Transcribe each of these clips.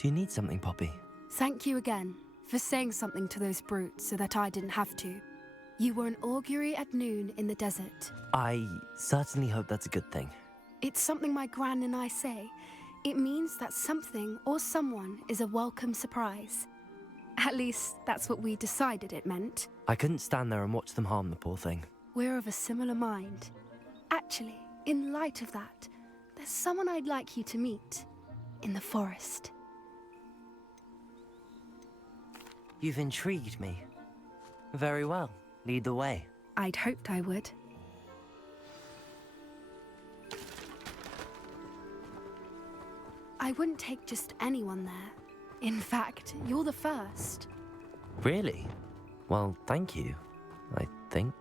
Do you need something, Poppy? Thank you again for saying something to those brutes so that I didn't have to. You were an augury at noon in the desert. I certainly hope that's a good thing. It's something my gran and I say. It means that something or someone is a welcome surprise. At least, that's what we decided it meant. I couldn't stand there and watch them harm the poor thing. We're of a similar mind. Actually, in light of that, there's someone I'd like you to meet in the forest. You've intrigued me. Very well. Lead the way. I'd hoped I would. I wouldn't take just anyone there. In fact, you're the first. Really? Well, thank you, I think.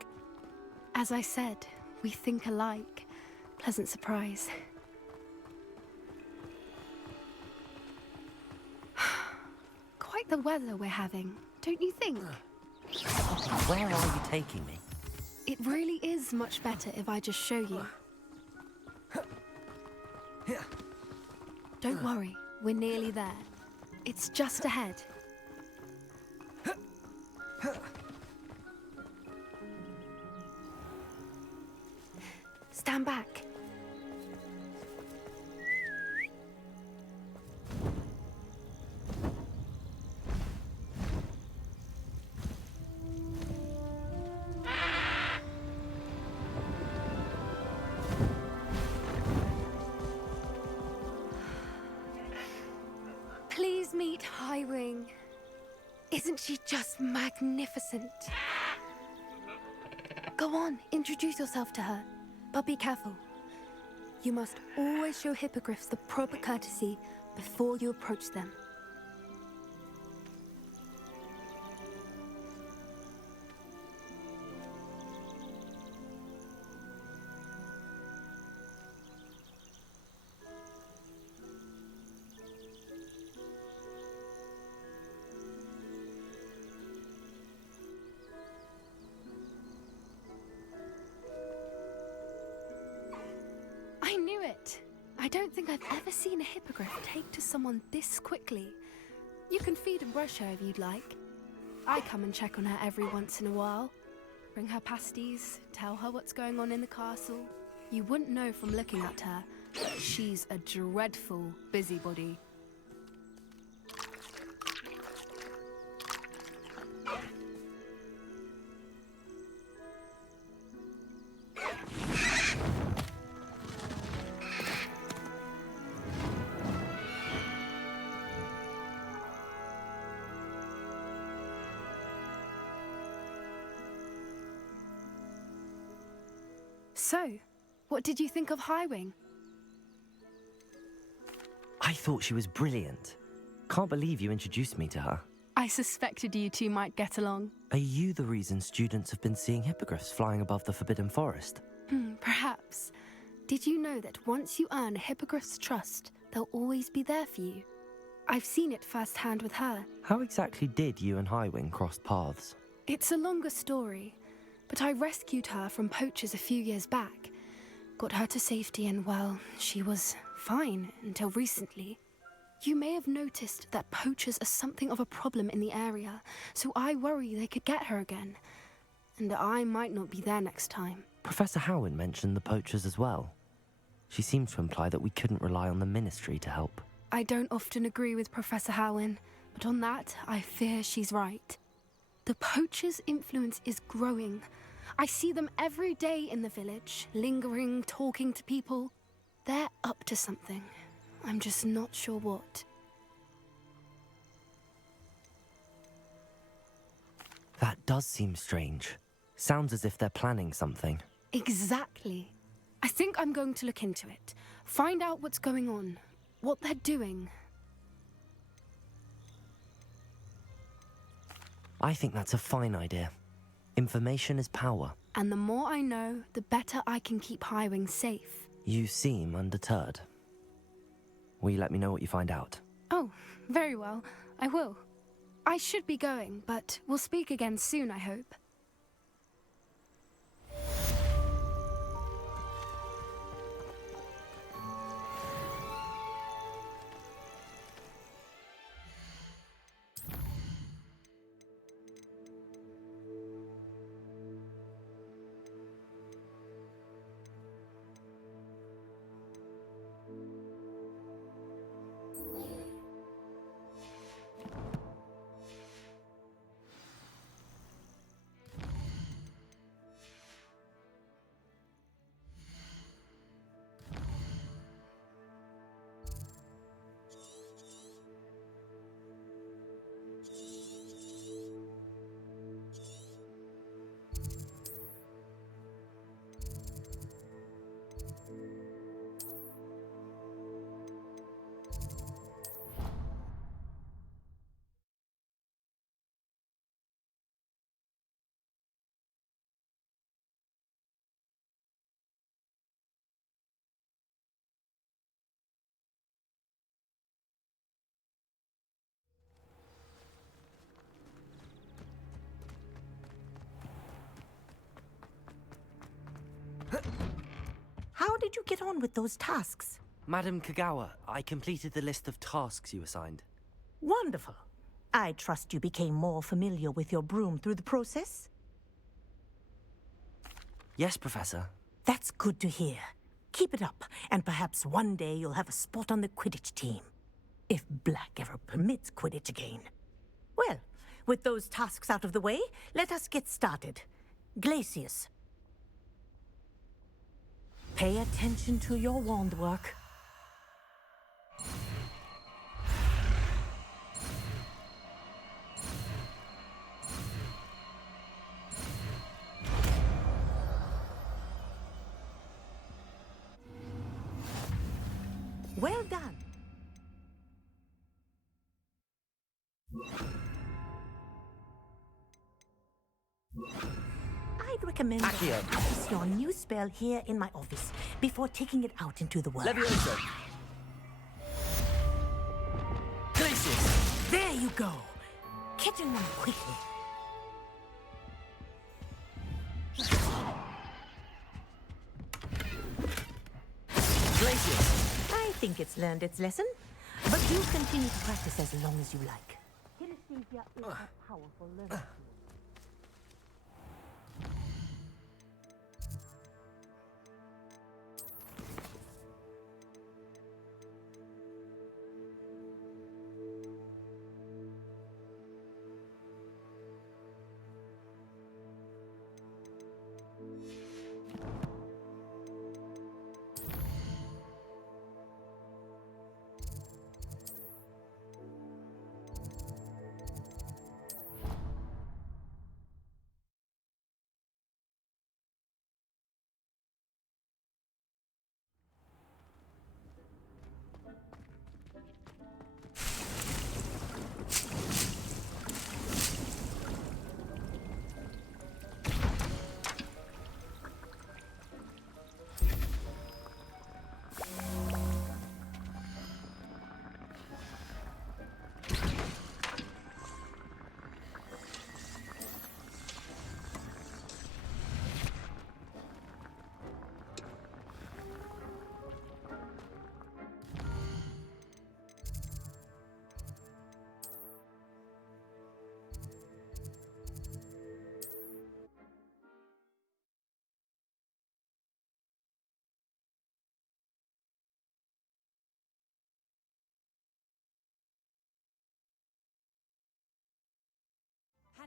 As I said, we think alike. Pleasant surprise. Quite the weather we're having, don't you think? Where are you taking me? It really is much better if I just show you. Don't worry, we're nearly there. It's just ahead. Stand back. Please meet Highwing. Isn't she just magnificent? Go on, introduce yourself to her. But be careful. You must always show hippogriffs the proper courtesy before you approach them. I knew it! I don't think I've ever seen a hippogriff take to someone this quickly. You can feed and brush her if you'd like. I come and check on her every once in a while. Bring her pasties, tell her what's going on in the castle. You wouldn't know from looking at her, but she's a dreadful busybody. So, what did you think of Highwing? I thought she was brilliant. Can't believe you introduced me to her. I suspected you two might get along. Are you the reason students have been seeing hippogriffs flying above the Forbidden Forest? Perhaps. Did you know that once you earn a hippogriff's trust, they'll always be there for you? I've seen it firsthand with her. How exactly did you and Highwing cross paths? It's a longer story, but I rescued her from poachers a few years back. Got her to safety and, well, she was fine until recently. You may have noticed that poachers are something of a problem in the area, so I worry they could get her again. And I might not be there next time. Professor Howin mentioned the poachers as well. She seemed to imply that we couldn't rely on the ministry to help. I don't often agree with Professor Howin, but on that, I fear she's right. The poachers' influence is growing. I see them every day in the village, lingering, talking to people. They're up to something. I'm just not sure what. That does seem strange. Sounds as if they're planning something. Exactly. I think I'm going to look into it. Find out what's going on, what they're doing. I think that's a fine idea. Information is power. And the more I know, the better I can keep Highwing safe. You seem undeterred. Will you let me know what you find out? Oh, very well. I will. I should be going, but we'll speak again soon, I hope. did you get on with those tasks? Madam Kagawa, I completed the list of tasks you assigned. Wonderful. I trust you became more familiar with your broom through the process? Yes, Professor. That's good to hear. Keep it up, and perhaps one day you'll have a spot on the Quidditch team. If Black ever permits Quidditch again. Well, with those tasks out of the way, let us get started. Glacius. Pay attention to your wand work. Well done. I'd recommend that you Accio. practice your new spell here in my office before taking it out into the world. Levioso. Glacius. There you go. Catching one quickly. Glacius. I think it's learned its lesson, but you continue to practice as long as you like. Kinesthesia is a powerful learning tool.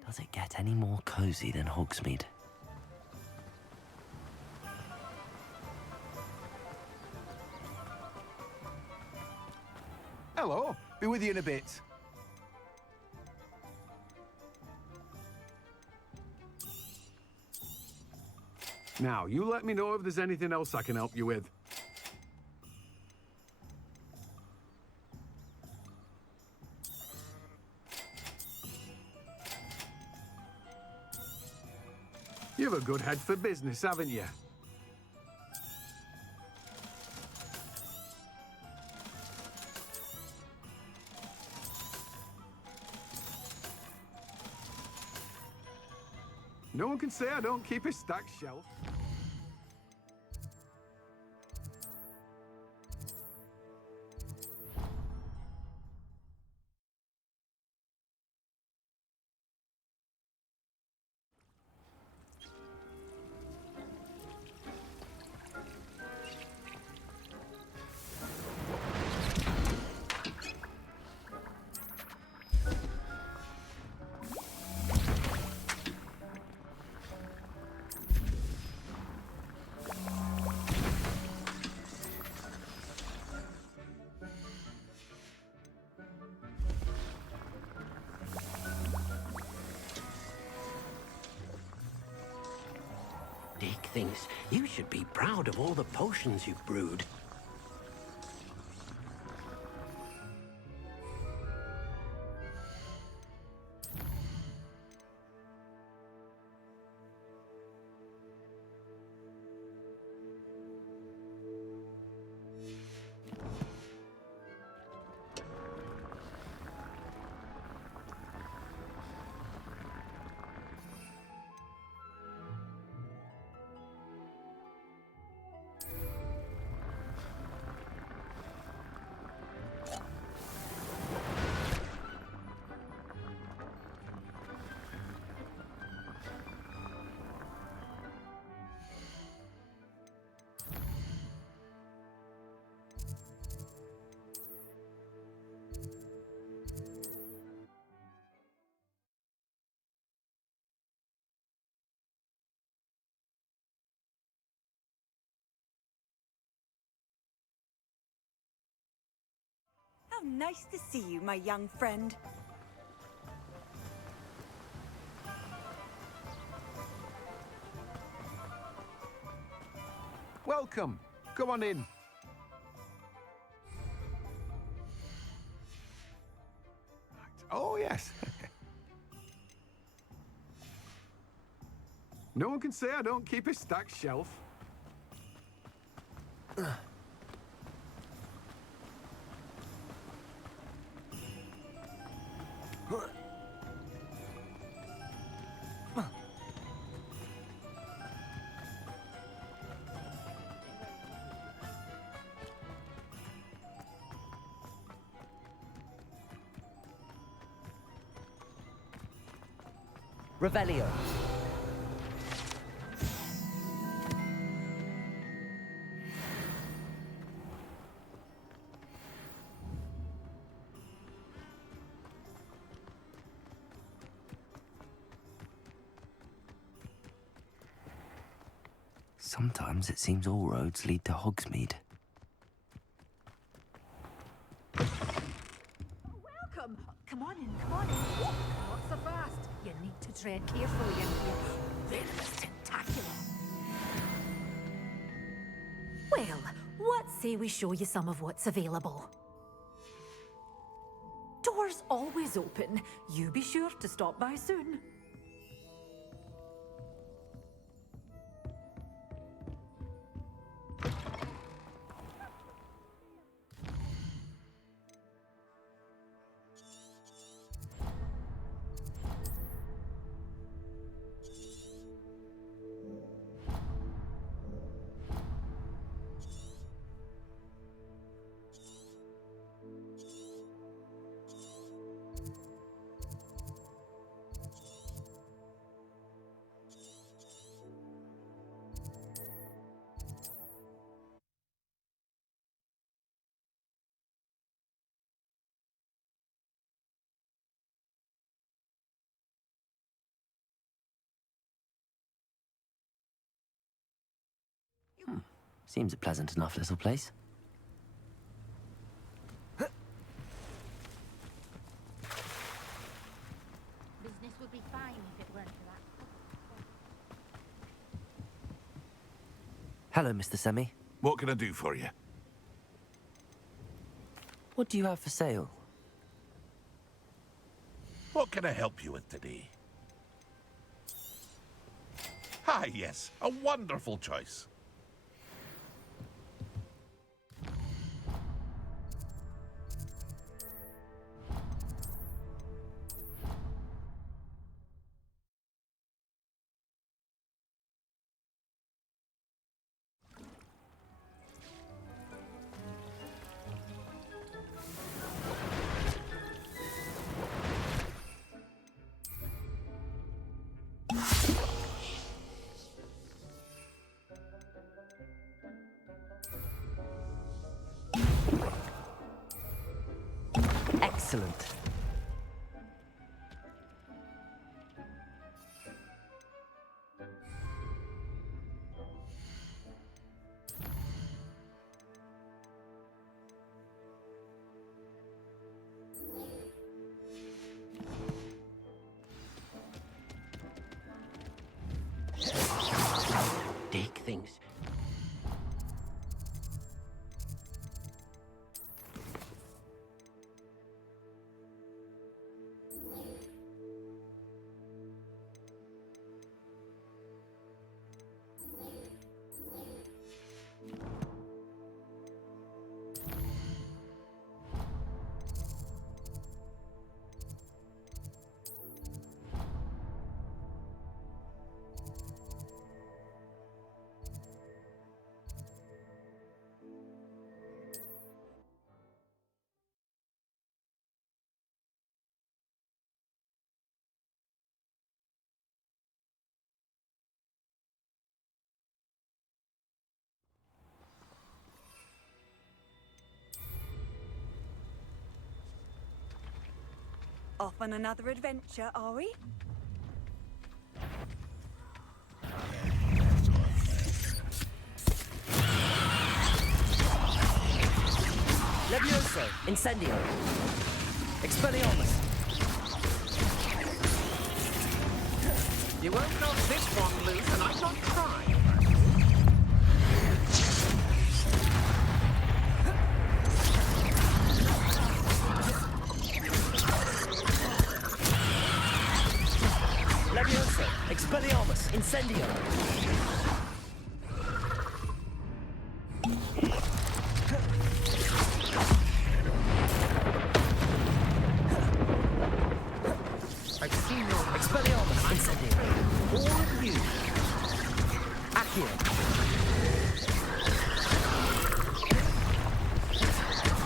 Does it get any more cozy than Hogsmeade? Hello, be with you in a bit. Now, you let me know if there's anything else I can help you with. You have a good head for business, haven't you? No one can say I don't keep a stacked shelf. Dick thinks you should be proud of all the potions you've brewed. nice to see you, my young friend. Welcome. Come on in. Right. Oh, yes. No one can say I don't keep a stacked shelf. Revelio. Sometimes it seems all roads lead to Hogsmeade. Welcome. Come on in, come on in. Not so fast. You need to tread carefully in here. Venomous tentacular. Well, what say we show you some of what's available? Doors always open. You be sure to stop by soon. Seems a pleasant enough little place. Business would be fine if it weren't for that. Hello, Mr. Semi. What can I do for you? What do you have for sale? What can I help you with today? Ah, yes, a wonderful choice. Excellent. Take things. Off on another adventure, are we? Leviosa! Levioso! Incendio! Expelliarmus! You won't knock this one loose, and I'm not trying. Levioso! Expelliarmus! Incendio! I've seen your Expelliarmus! Incendio! all of you. Accio!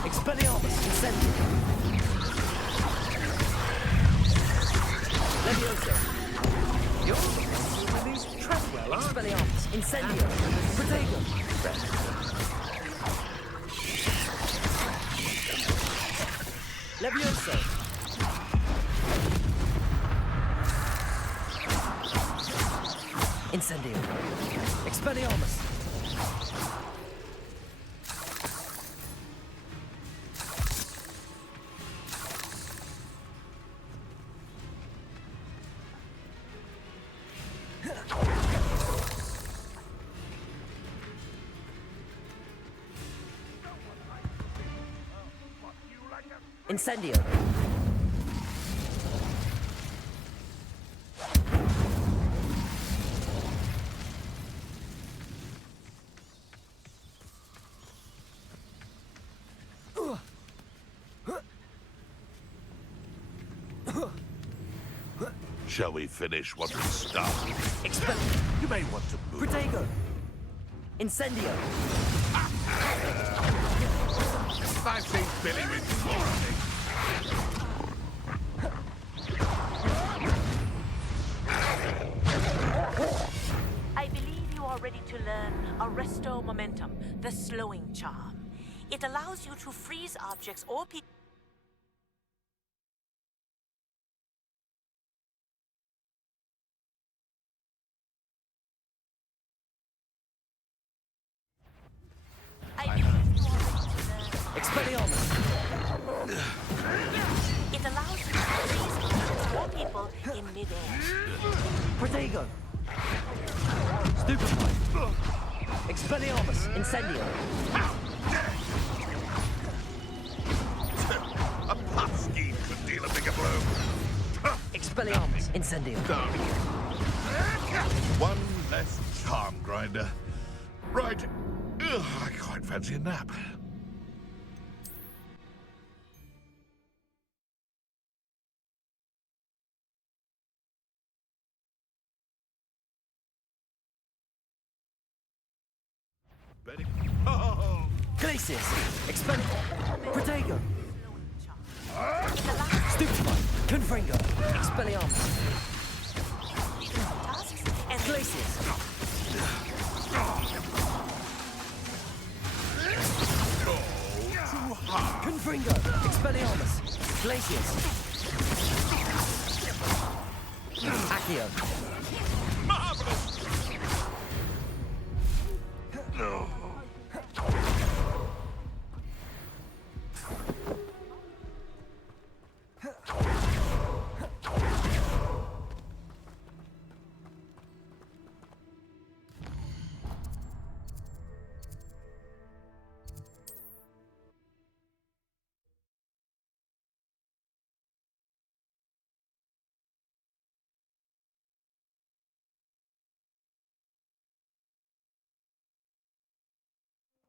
Expelliarmus! Incendio! Levioso! You're the one who released Treadwell, aren't you? Expelliarmus! Incendio! Protego! Levioso! Incendio! Expelliarmus! Incendio! Shall we finish what we started? Expel... You may want to move. Protego! Incendio! I've seen Billy with more of it. I believe you are ready to learn Arresto Momentum, the slowing charm. It allows you to freeze objects or people. Expelliarmus! It allows you to freeze objects or people in midair. Protego! Stupefy! Expelliarmus! Incendio! A puff scheme could deal a bigger blow. Expelliarmus! Incendio! One less charm grinder. Right. Ugh, I quite fancy a nap. Betty. Oh! Glacius! Expel... Protego! Stupefy! Confringo! Expelliarmus! And Glacius! Too hard. Confringo! Expelliarmus! Glacius! Accio! Marvelous. No.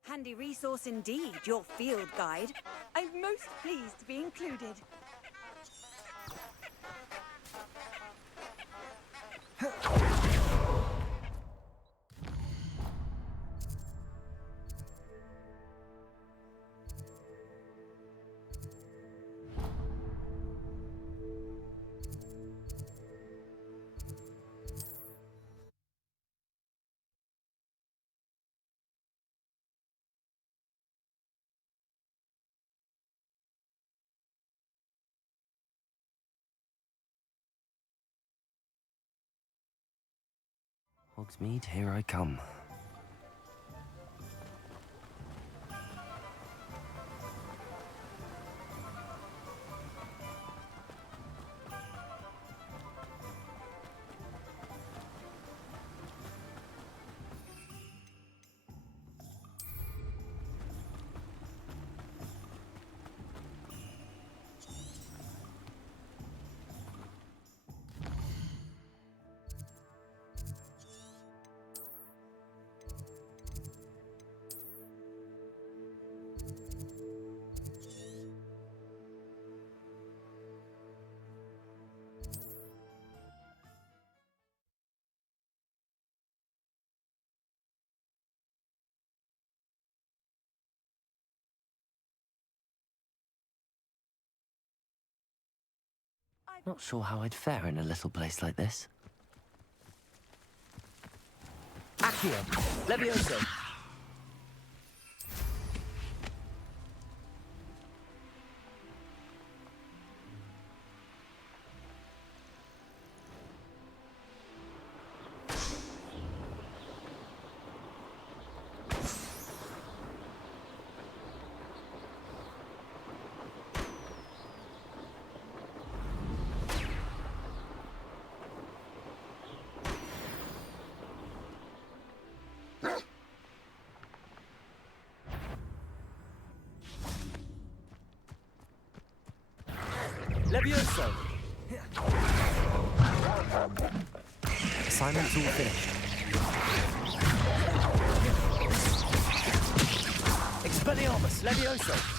Handy resource indeed, your field guide. I'm most pleased to be included. Hogsmeade, here I come. Not sure how I'd fare in a little place like this. Accio! Levioso! Levioso! Assignment's all finished. Expelliarmus! Levioso!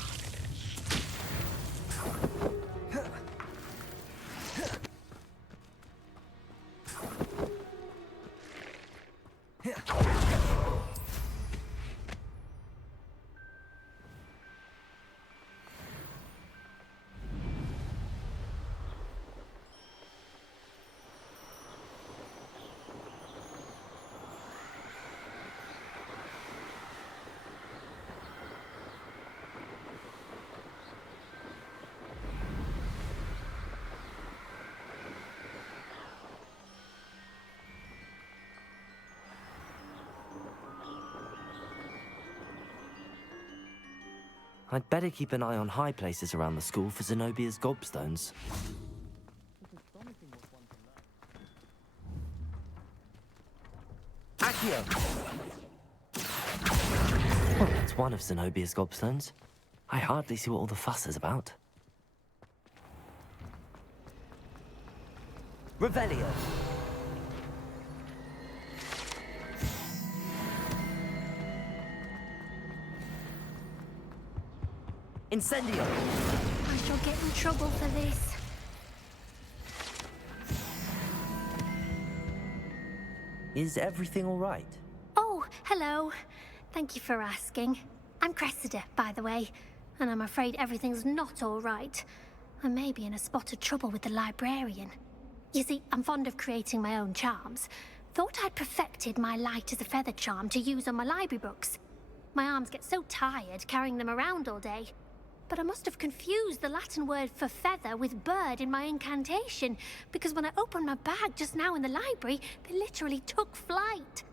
I'd better keep an eye on high places around the school for Zenobia's gobstones. Accio! Well, that's one of Zenobia's gobstones. I hardly see what all the fuss is about. Revelio! Incendio! I shall get in trouble for this. Is everything all right? Oh, hello. Thank you for asking. I'm Cressida, by the way, and I'm afraid everything's not all right. I may be in a spot of trouble with the librarian. You see, I'm fond of creating my own charms. Thought I'd perfected my light as a feather charm to use on my library books. My arms get so tired carrying them around all day. But I must have confused the Latin word for feather with bird in my incantation, because when I opened my bag just now in the library, they literally took flight.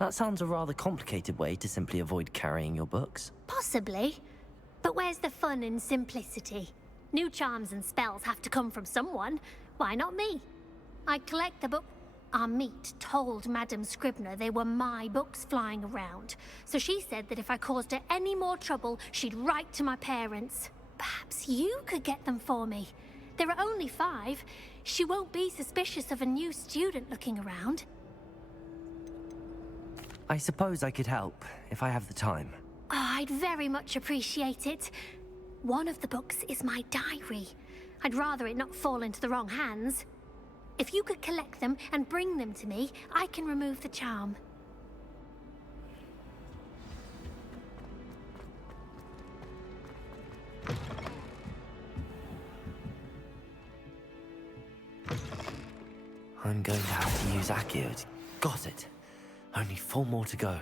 That sounds a rather complicated way to simply avoid carrying your books. Possibly. But where's the fun in simplicity? New charms and spells have to come from someone. Why not me? I collect the book. Amit told Madame Scribner they were my books flying around, so she said that if I caused her any more trouble, she'd write to my parents. Perhaps you could get them for me. There are only 5. She won't be suspicious of a new student looking around. I suppose I could help, if I have the time. Oh, I'd very much appreciate it. One of the books is my diary. I'd rather it not fall into the wrong hands. If you could collect them and bring them to me, I can remove the charm. I'm going to have to use Accio. Got it. Only 4 more to go.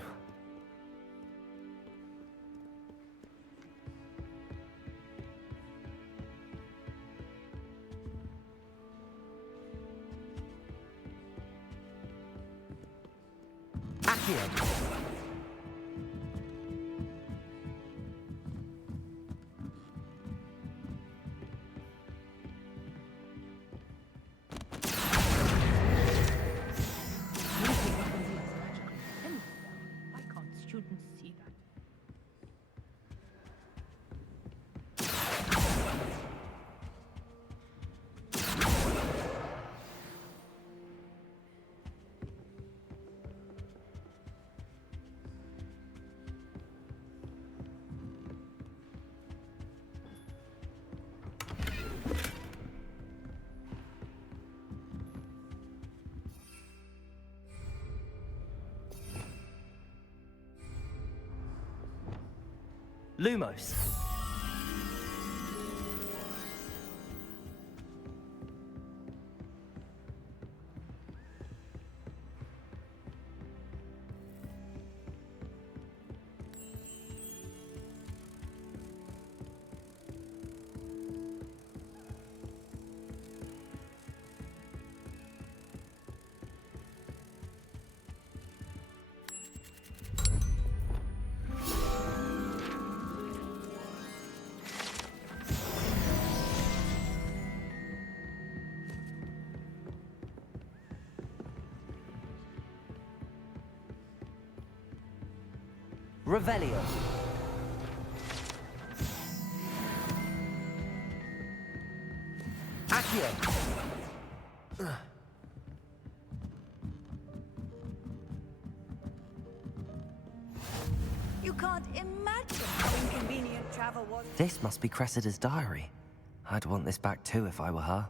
Accio! Why can't students see that? Lumos! Revelio. Accio. You can't imagine how inconvenient travel was. This must be Cressida's diary. I'd want this back too if I were her.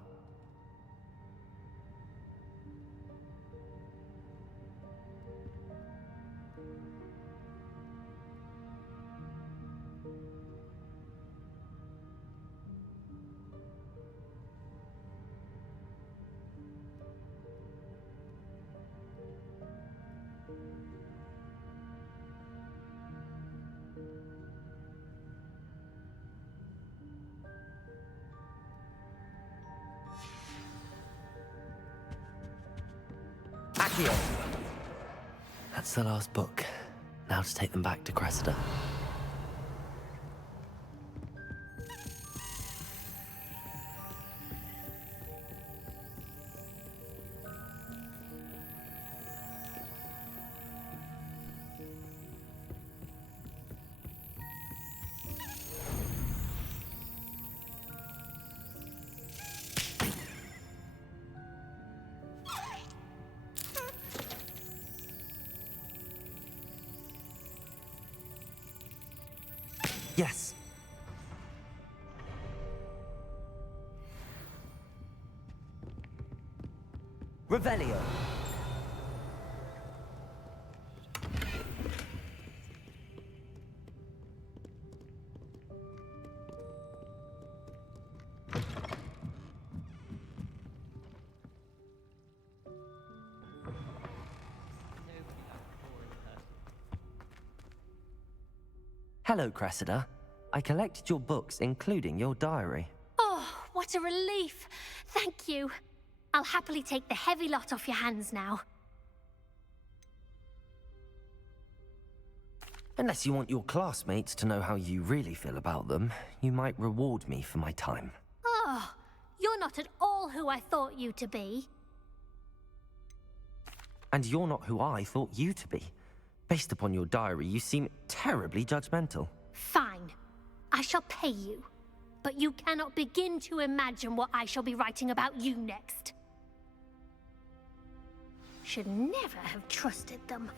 Accio. That's the last book. Now to take them back to Cressida. Yes. Revelio. Hello, Cressida. I collected your books, including your diary. Oh, what a relief. Thank you. I'll happily take the heavy lot off your hands now. Unless you want your classmates to know how you really feel about them, you might reward me for my time. Oh, you're not at all who I thought you to be. And you're not who I thought you to be. Based upon your diary, you seem terribly judgmental. Fine. I shall pay you. But you cannot begin to imagine what I shall be writing about you next. Should never have trusted them.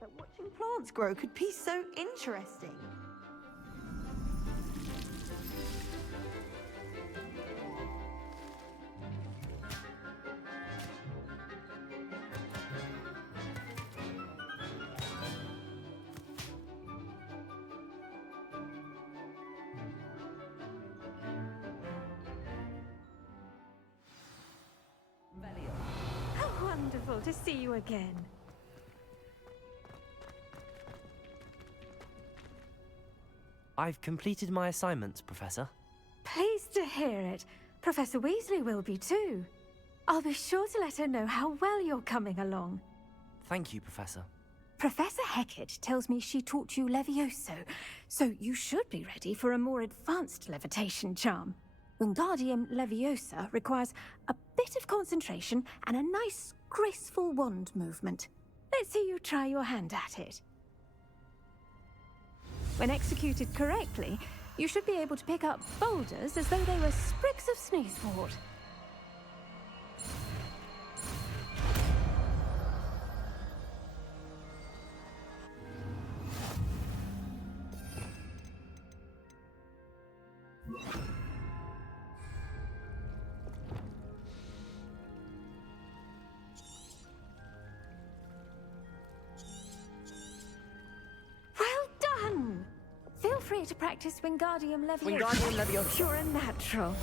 That watching plants grow could be so interesting. How wonderful to see you again. I've completed my assignments, Professor. Pleased to hear it. Professor Weasley will be too. I'll be sure to let her know how well you're coming along. Thank you, Professor. Professor Hecat tells me she taught you Levioso, so you should be ready for a more advanced levitation charm. Wingardium Leviosa requires a bit of concentration and a nice, graceful wand movement. Let's see you try your hand at it. When executed correctly, you should be able to pick up boulders as though they were sprigs of sneezewort. Feel free to practice Wingardium Leviosa. Wingardium Leviosa. You're a natural.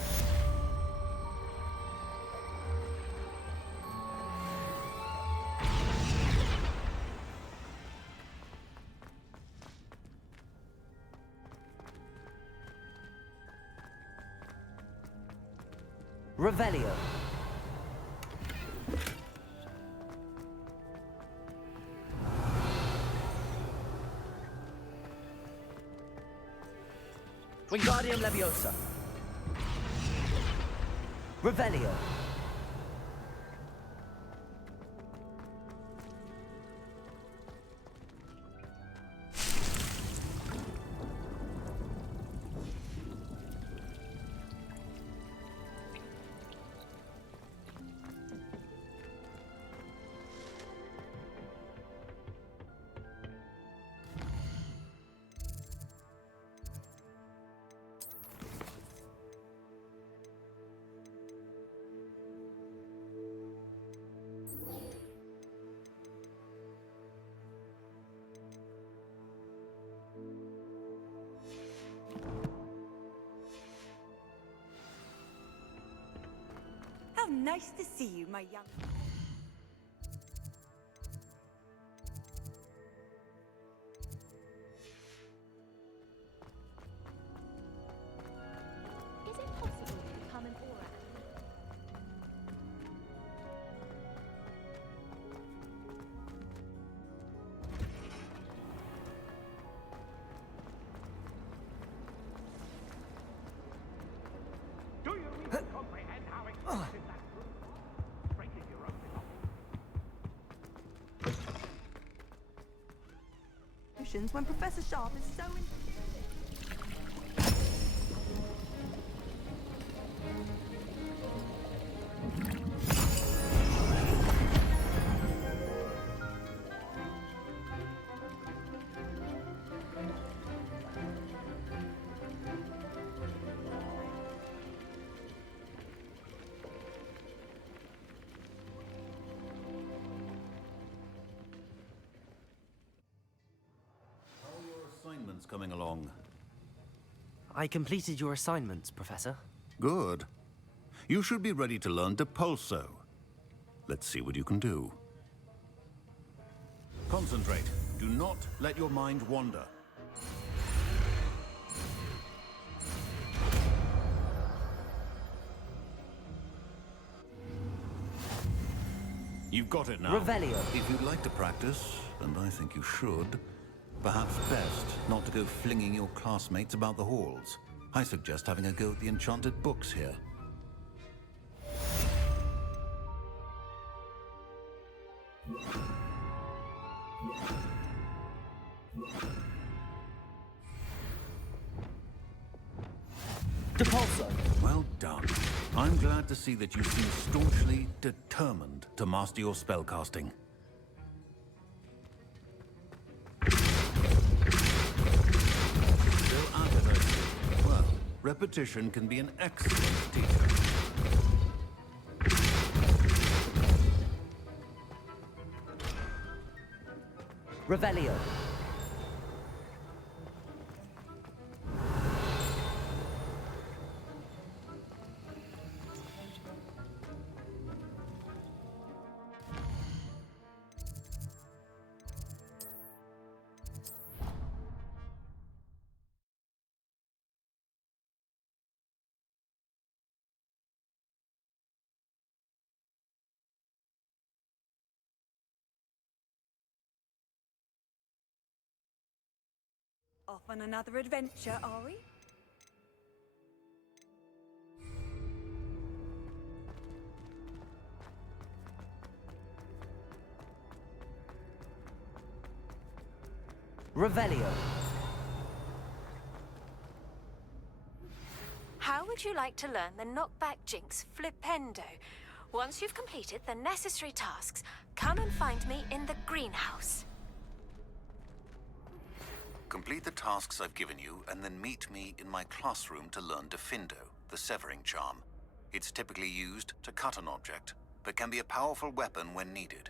Revelio. Wingardium Leviosa. Revelio. How nice to see you, my young... Is it possible to become an aura? Do you even comprehend how expensive that room was? Breaking your own belongings. When Professor Sharp is so... Assignments coming along. I completed your assignments, Professor. Good. You should be ready to learn Depulso. Let's see what you can do. Concentrate. Do not let your mind wander. You've got it now. Revelio. If you'd like to practice, and I think you should, perhaps best not to go flinging your classmates about the halls. I suggest having a go at the enchanted books here. Depulso. Well done. I'm glad to see that you seem staunchly determined to master your spellcasting. Still at it, I see. Well, repetition can be an excellent teacher. Revelio. Off on another adventure, are we? Revelio. How would you like to learn the knockback jinx Flipendo? Once you've completed the necessary tasks, come and find me in the greenhouse. Complete the tasks I've given you, and then meet me in my classroom to learn Defindo, the severing charm. It's typically used to cut an object, but can be a powerful weapon when needed.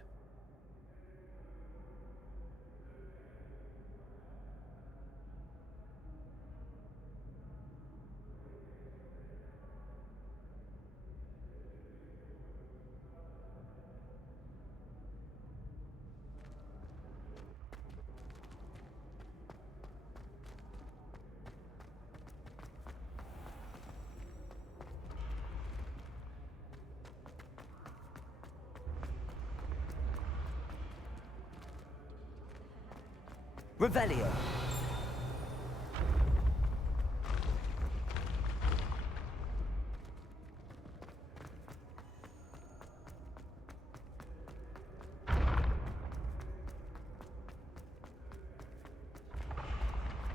Revelio.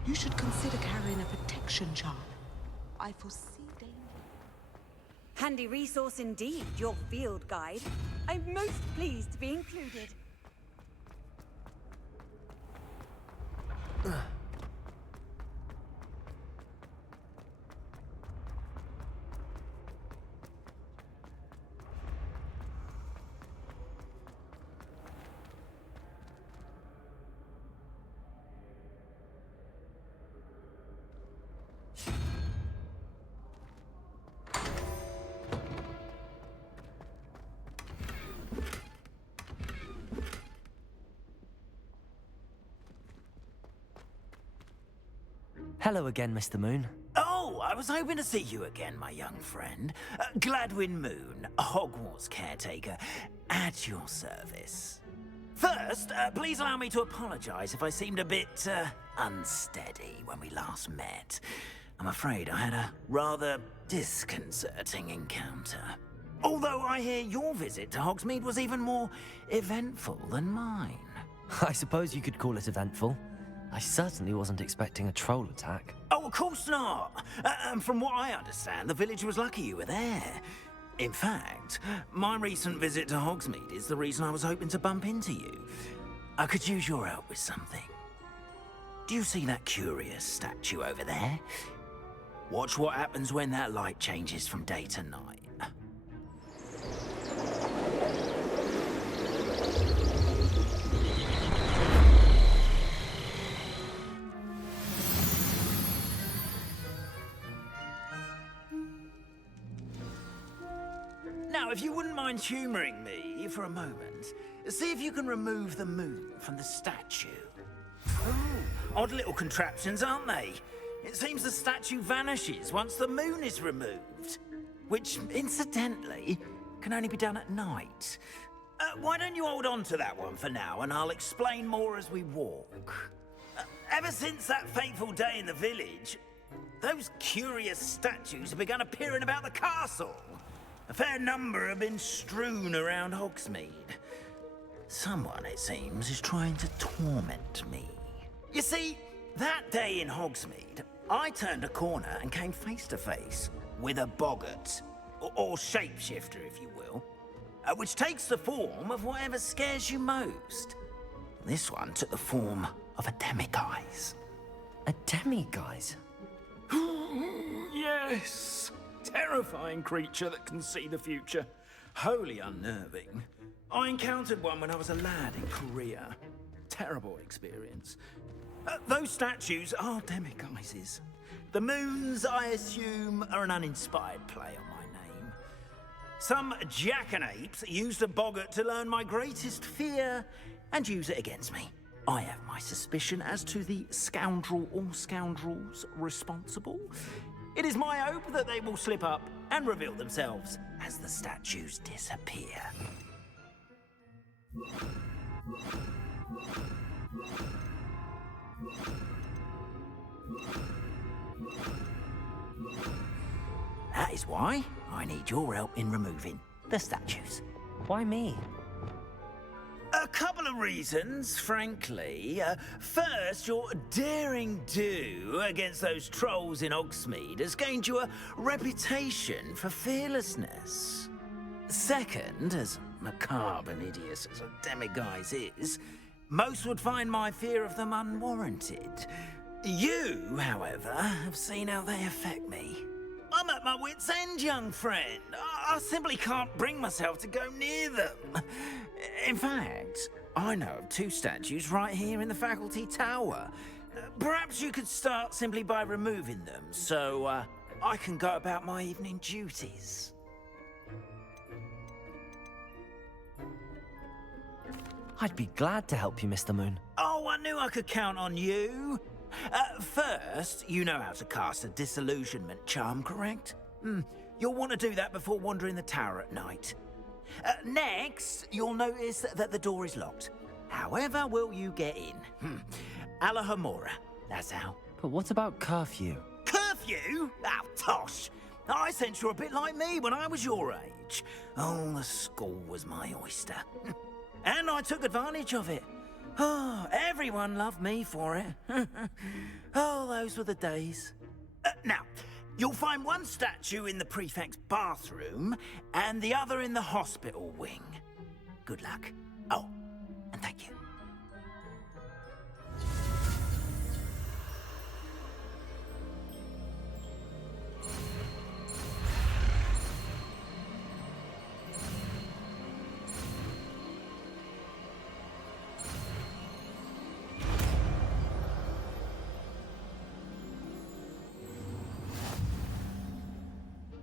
You should consider carrying a protection charm. I foresee danger. Handy resource indeed, your field guide. I'm most pleased to be included. Hello again, Mr. Moon. Oh, I was hoping to see you again, my young friend. Gladwin Moon, Hogwarts caretaker, at your service. First, please allow me to apologize if I seemed a bit, unsteady when we last met. I'm afraid I had a rather disconcerting encounter. Although I hear your visit to Hogsmeade was even more eventful than mine. I suppose you could call it eventful. I certainly wasn't expecting a troll attack. Oh, of course not. And from what I understand, the village was lucky you were there. In fact, my recent visit to Hogsmeade is the reason I was hoping to bump into you. I could use your help with something. Do you see that curious statue over there? Watch what happens when that light changes from day to night. Now, if you wouldn't mind humouring me for a moment, see if you can remove the moon from the statue. Ooh, odd little contraptions, aren't they? It seems the statue vanishes once the moon is removed, which, incidentally, can only be done at night. Why don't you hold on to that one for now, and I'll explain more as we walk. Ever since that fateful day in the village, those curious statues have begun appearing about the castle. A fair number have been strewn around Hogsmeade. Someone, it seems, is trying to torment me. You see, that day in Hogsmeade, I turned a corner and came face to face with a boggart, or shapeshifter, if you will, which takes the form of whatever scares you most. This one took the form of a demiguise. A demiguise? Yes! Terrifying creature that can see the future. Wholly unnerving. I encountered one when I was a lad in Korea. Terrible experience. Those statues are demiguises. The moons, I assume, are an uninspired play on my name. Some jackanapes used a boggart to learn my greatest fear and use it against me. I have my suspicion as to the scoundrel or scoundrels responsible. It is my hope that they will slip up and reveal themselves as the statues disappear. That is why I need your help in removing the statues. Why me? A couple of reasons, frankly. First, your daring do against those trolls in Hogsmeade has gained you a reputation for fearlessness. Second, as macabre and hideous as a demiguise is, most would find my fear of them unwarranted. You, however, have seen how they affect me. I'm at my wit's end, young friend. I simply can't bring myself to go near them. In fact, I know of 2 statues right here in the faculty tower. Perhaps you could start simply by removing them, so I can go about my evening duties. I'd be glad to help you, Mr. Moon. Oh, I knew I could count on you. First, you know how to cast a disillusionment charm, correct? You'll want to do that before wandering the tower at night. Next, you'll notice that the door is locked. However will you get in? Alahomora, that's how. But what about curfew? Curfew? Oh, tosh. I sense you're a bit like me when I was your age. Oh, the school was my oyster. And I took advantage of it. Oh, everyone loved me for it. Oh, those were the days. Now, you'll find one statue in the prefect's bathroom and the other in the hospital wing. Good luck. Oh, and thank you.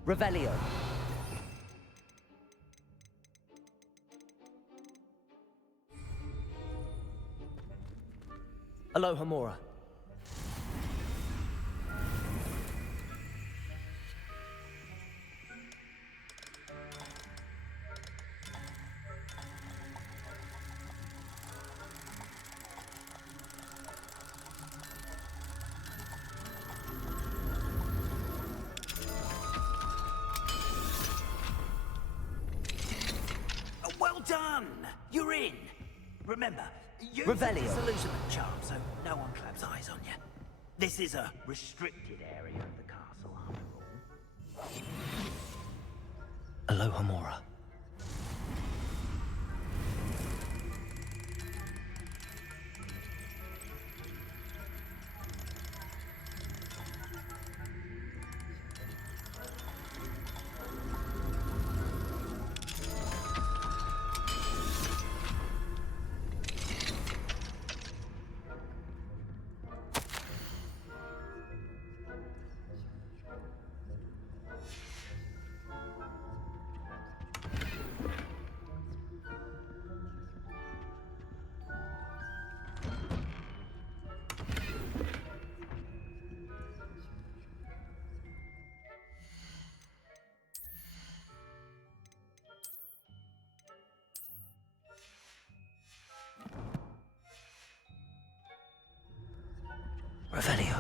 Revelio. Alohomora. Well done! You're in. Remember, use Revelio. the disillusionment charm so no one claps eyes on you. This is a restricted area of the castle, after all. Alohomora. Revelio.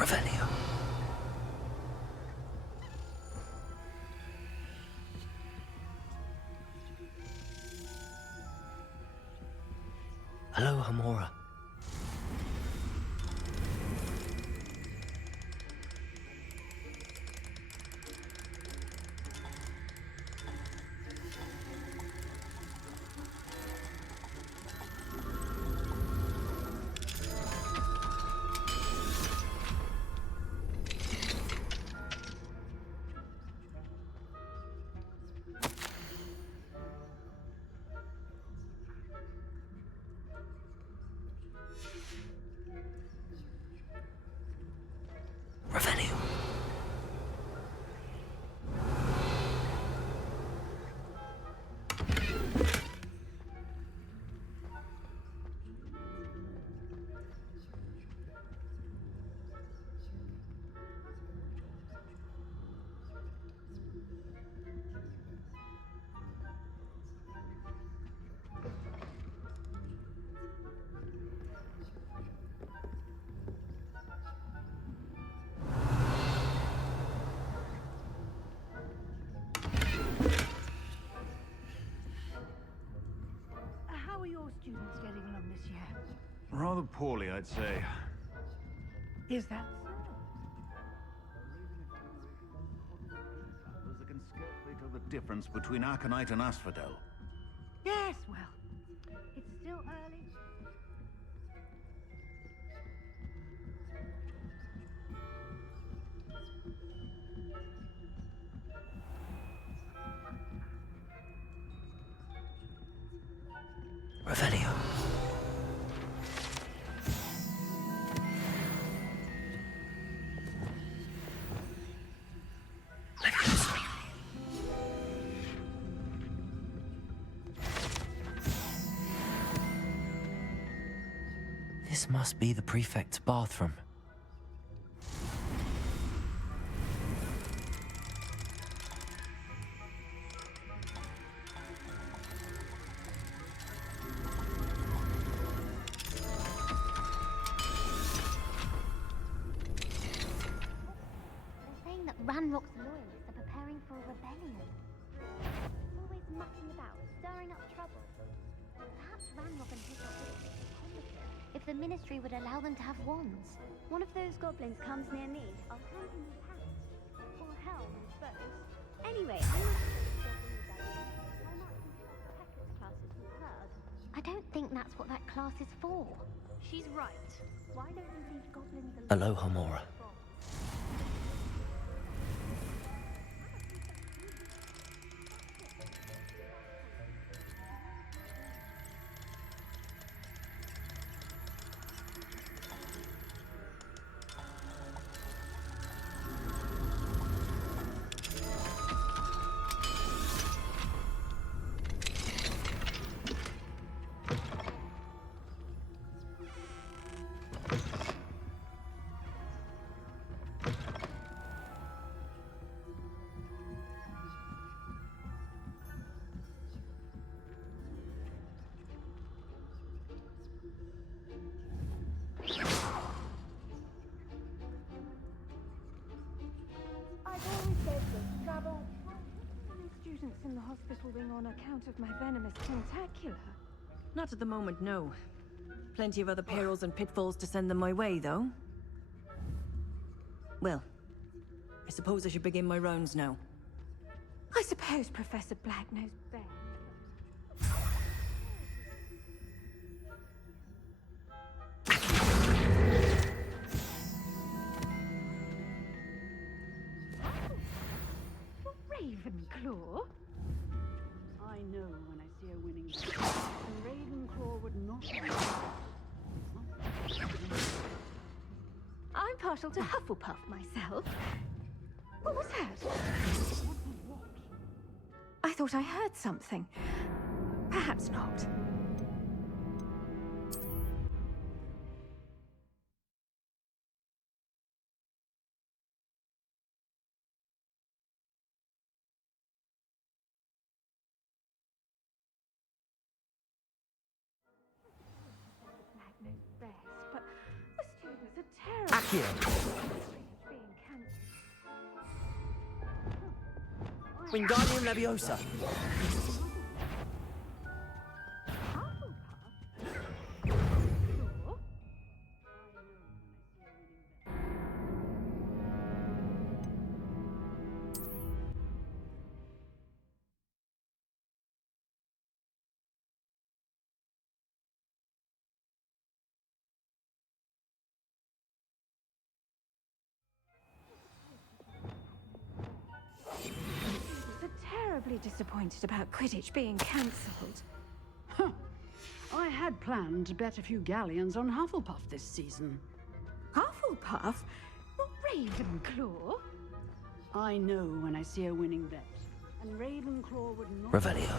Revelio. Hello, Hamora. Revelio. How are your students getting along this year? Rather poorly, I'd say. Is that so? That can scarcely tell the difference between Aconite and Asphodel. Yes, well, it's still early. Revelio. This must be the prefect's bathroom. They're saying that Ranrock's loyalists are preparing for a rebellion. Always mucking about, stirring up trouble. Perhaps Ranrock and his loyalists are competent if the Ministry would allow them to have wands. One of those goblins comes near me, I'll hand him his hat. Or helm, I suppose. Anyway, I'm not sure if they'll bring that in. I'm not too sure the Peckers class is superb. I don't think that's what that class is for. She's right. Why don't you leave goblins alone? Hello, Hamora. I've always said that travel. Students in the hospital wing on account of my venomous tentacular. Not at the moment, no. Plenty of other perils and pitfalls to send them my way, though. Well, I suppose I should begin my rounds now. I suppose Professor Black knows best. Ravenclaw? I know when I see a winning battle, and Ravenclaw would not. I'm partial to Hufflepuff myself. What was that? I thought I heard something. Perhaps not. But the students are terrible. Accio! Being Wingardium Leviosa! terribly disappointed about Quidditch being cancelled. I had planned to bet a few galleons on Hufflepuff this season. Hufflepuff? Not Ravenclaw? I know when I see a winning bet. And Ravenclaw would not... Revelio.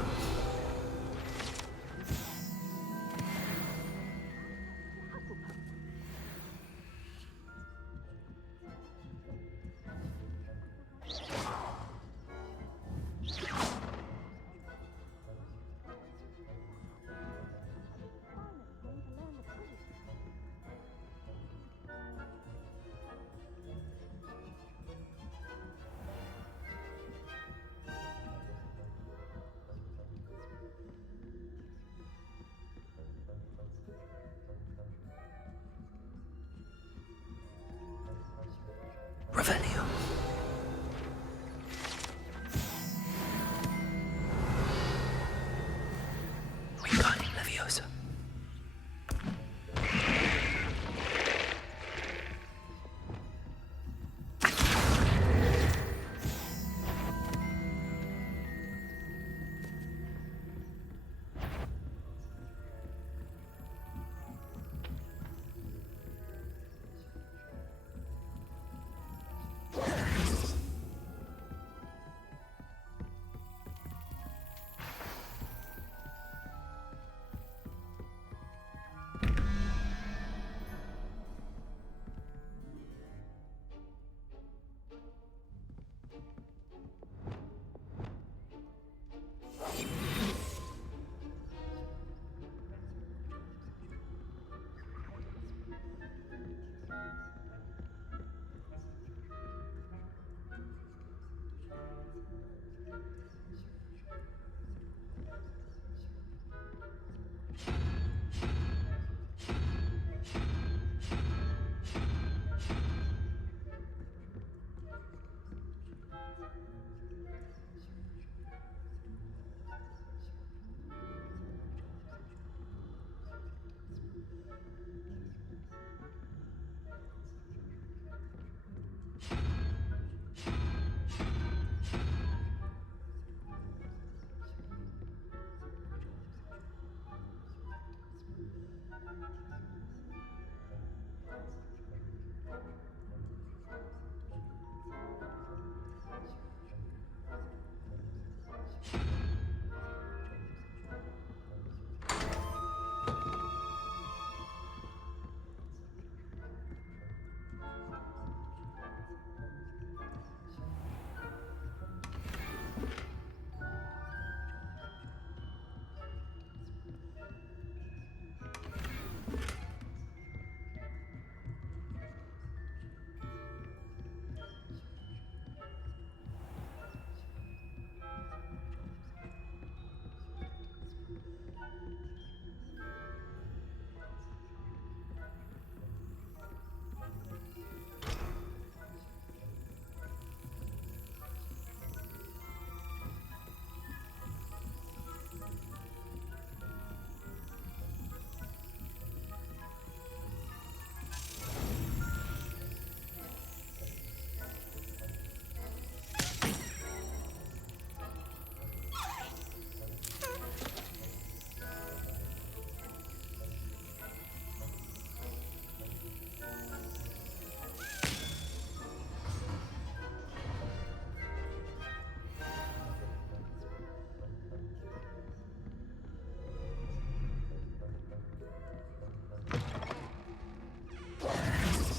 Revelio. Wingardium Leviosa.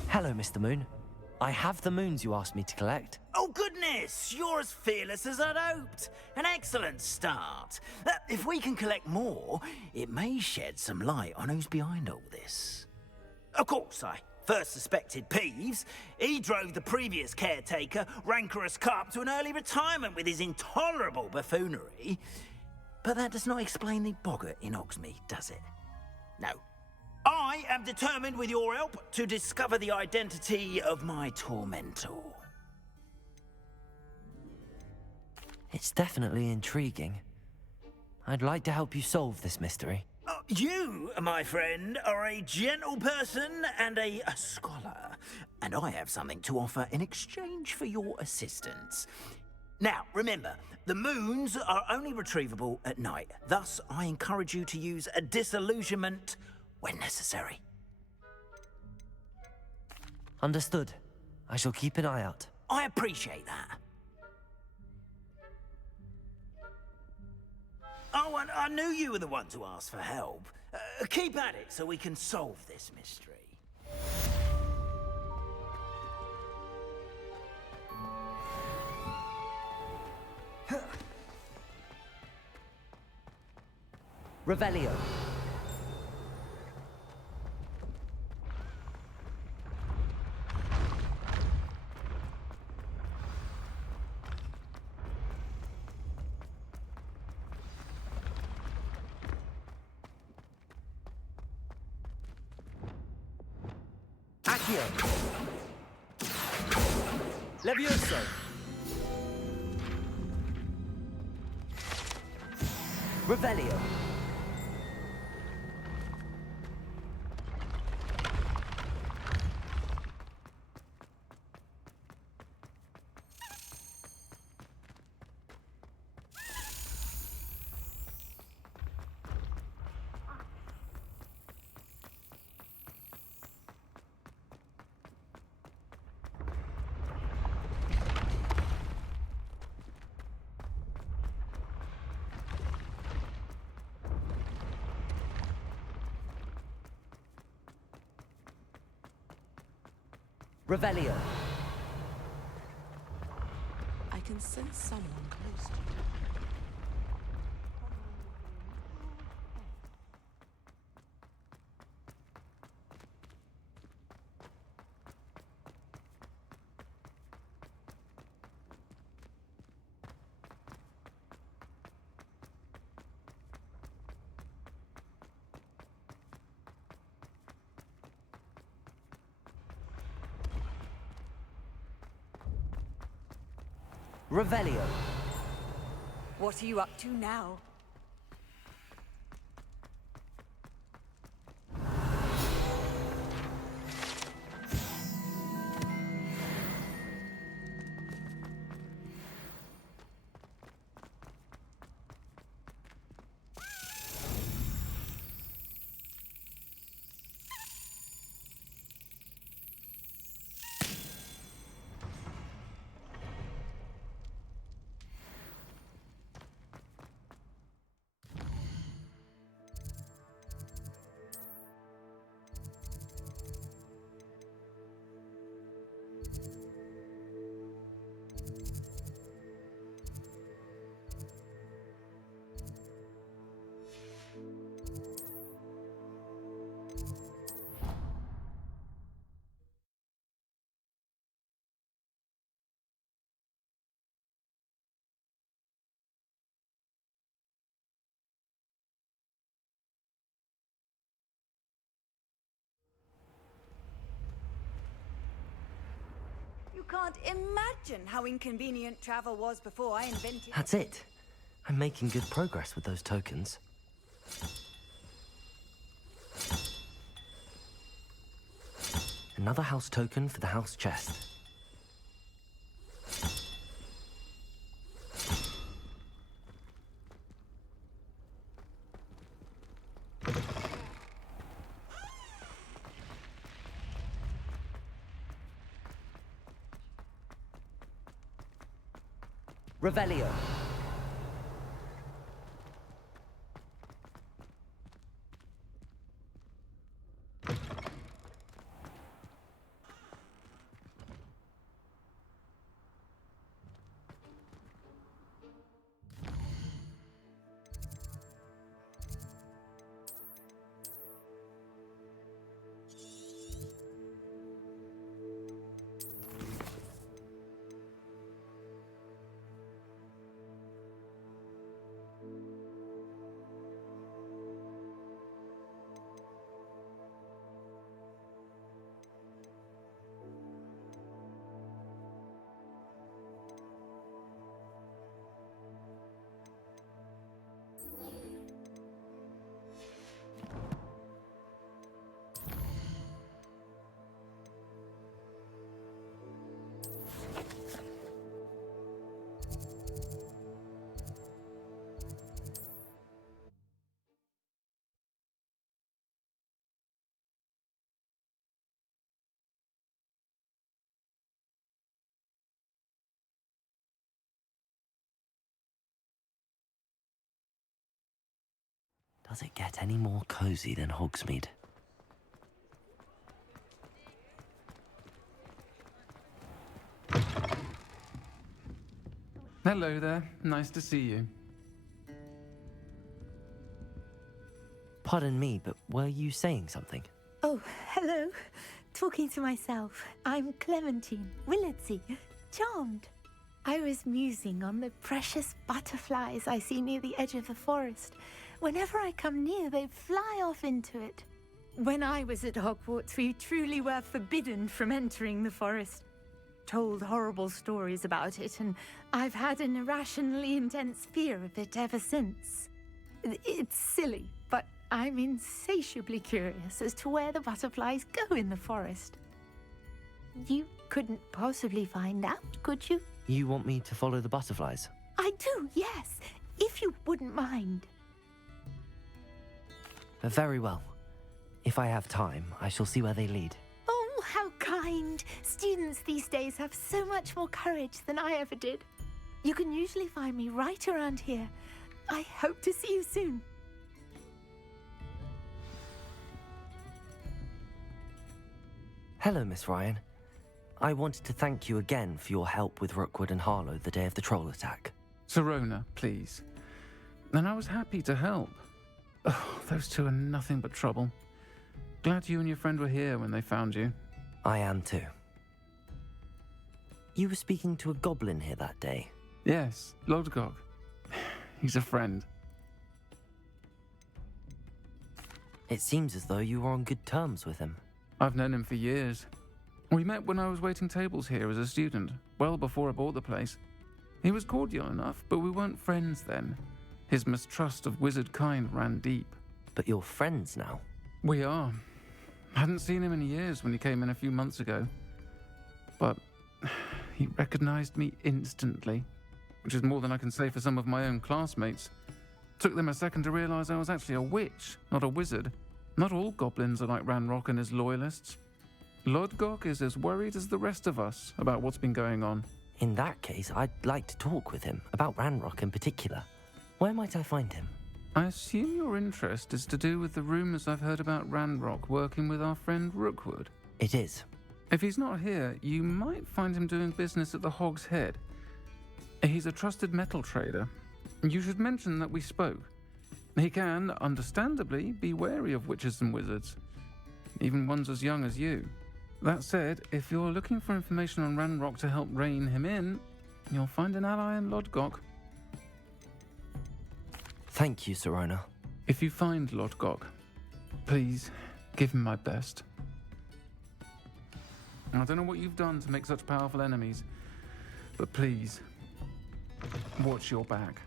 Hello, Mr. Moon. I have the moons you asked me to collect. Oh, goodness! You're as fearless as I'd hoped. An excellent start. If we can collect more, it may shed some light on who's behind all this. Of course, I first suspected Peeves. He drove the previous caretaker, Rancorous Carp, to an early retirement with his intolerable buffoonery. But that does not explain the boggart in Hogsmeade, does it? No. I am determined, with your help, to discover the identity of my tormentor. It's definitely intriguing. I'd like to help you solve this mystery. You, my friend, are a gentle person and a scholar, and I have something to offer in exchange for your assistance. Now, remember, the moons are only retrievable at night. Thus, I encourage you to use a disillusionment when necessary. Understood. I shall keep an eye out. I appreciate that. Oh, and I knew you were the one to ask for help. Keep at it so we can solve this mystery. Revelio. Accio. Levioso. Revelio. Revelio. I can sense someone close to you. Revelio. What are you up to now? You can't imagine how inconvenient travel was before I invented... That's it. I'm making good progress with those tokens. Another house token for the house chest. Revelio. Does it get any more cozy than Hogsmeade? Hello there. Nice to see you. Pardon me, but were you saying something? Oh, hello. Talking to myself. I'm Clementine Willardsey. Charmed. I was musing on the precious butterflies I see near the edge of the forest. Whenever I come near, they fly off into it. When I was at Hogwarts, we truly were forbidden from entering the forest. Told horrible stories about it, and I've had an irrationally intense fear of it ever since. It's silly, but I'm insatiably curious as to where the butterflies go in the forest. You couldn't possibly find out, could you? You want me to follow the butterflies? I do, yes, if you wouldn't mind. Very well. If I have time, I shall see where they lead. Oh, how kind. Students these days have so much more courage than I ever did. You can usually find me right around here. I hope to see you soon. Hello, Miss Ryan. I wanted to thank you again for your help with Rookwood and Harlow the day of the troll attack. Sirona, please. And I was happy to help. Oh, those two are nothing but trouble. Glad you and your friend were here when they found you. I am too. You were speaking to a goblin here that day? Yes, Lodgok. He's a friend. It seems as though you were on good terms with him. I've known him for years. We met when I was waiting tables here as a student, well before I bought the place. He was cordial enough, but we weren't friends then. His mistrust of wizard kind ran deep. But you're friends now? We are. Hadn't seen him in years when he came in a few months ago. But he recognized me instantly, which is more than I can say for some of my own classmates. Took them a second to realize I was actually a witch, not a wizard. Not all goblins are like Ranrock and his loyalists. Lodgok is as worried as the rest of us about what's been going on. In that case, I'd like to talk with him, about Ranrock in particular. Where might I find him? I assume your interest is to do with the rumors I've heard about Ranrock working with our friend Rookwood. It is. If he's not here, you might find him doing business at the Hog's Head. He's a trusted metal trader. You should mention that we spoke. He can, understandably, be wary of witches and wizards, even ones as young as you. That said, if you're looking for information on Ranrock to help rein him in, you'll find an ally in Lodgok. Thank you, Sirona. If you find Lodgok, please give him my best. I don't know what you've done to make such powerful enemies, but please, watch your back.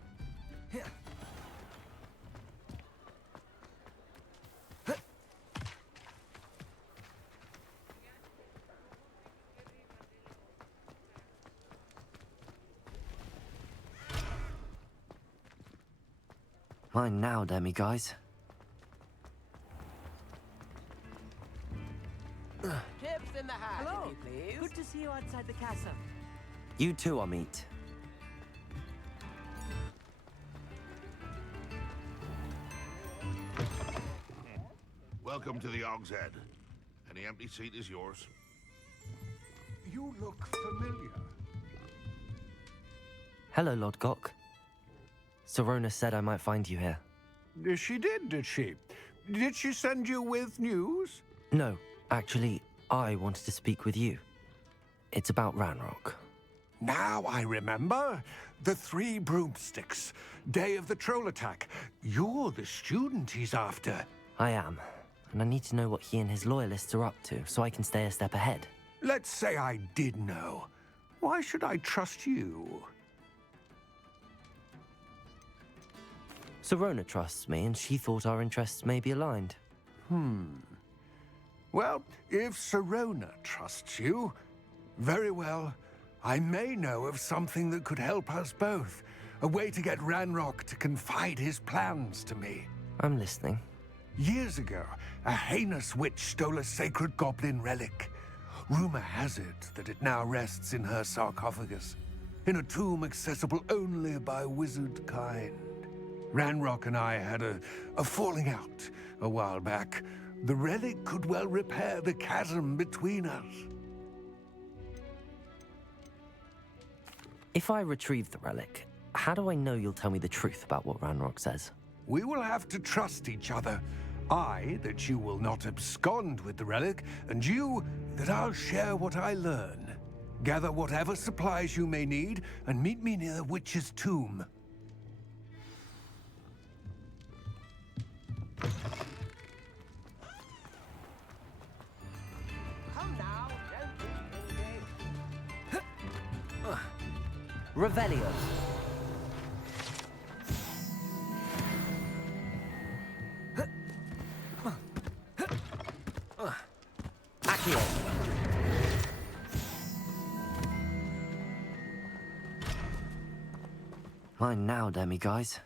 Mine now, demi-guys. Chips in the hat, Hello. if you please. Good to see you outside the castle. You too, Amit. Welcome to the Hog's Head. Any empty seat is yours. You look familiar. Hello, Lodgok. Sirona said I might find you here. She did she? Did she send you with news? No, actually, I wanted to speak with you. It's about Ranrock. Now I remember. The 3 broomsticks. Day of the troll attack. You're the student he's after. I am, and I need to know what he and his loyalists are up to so I can stay a step ahead. Let's say I did know. Why should I trust you? Sirona trusts me, and she thought our interests may be aligned. Well, if Sirona trusts you, very well. I may know of something that could help us both. A way to get Ranrock to confide his plans to me. I'm listening. Years ago, a heinous witch stole a sacred goblin relic. Rumor has it that it now rests in her sarcophagus, in a tomb accessible only by wizard kind. Ranrock and I had a falling out a while back. The relic could well repair the chasm between us. If I retrieve the relic, how do I know you'll tell me the truth about what Ranrock says? We will have to trust each other. I, that you will not abscond with the relic, and you, that I'll share what I learn. Gather whatever supplies you may need, and meet me near the witch's tomb. Come now, don't be greedy. Revelio. Accio. Fine now, demi-guys.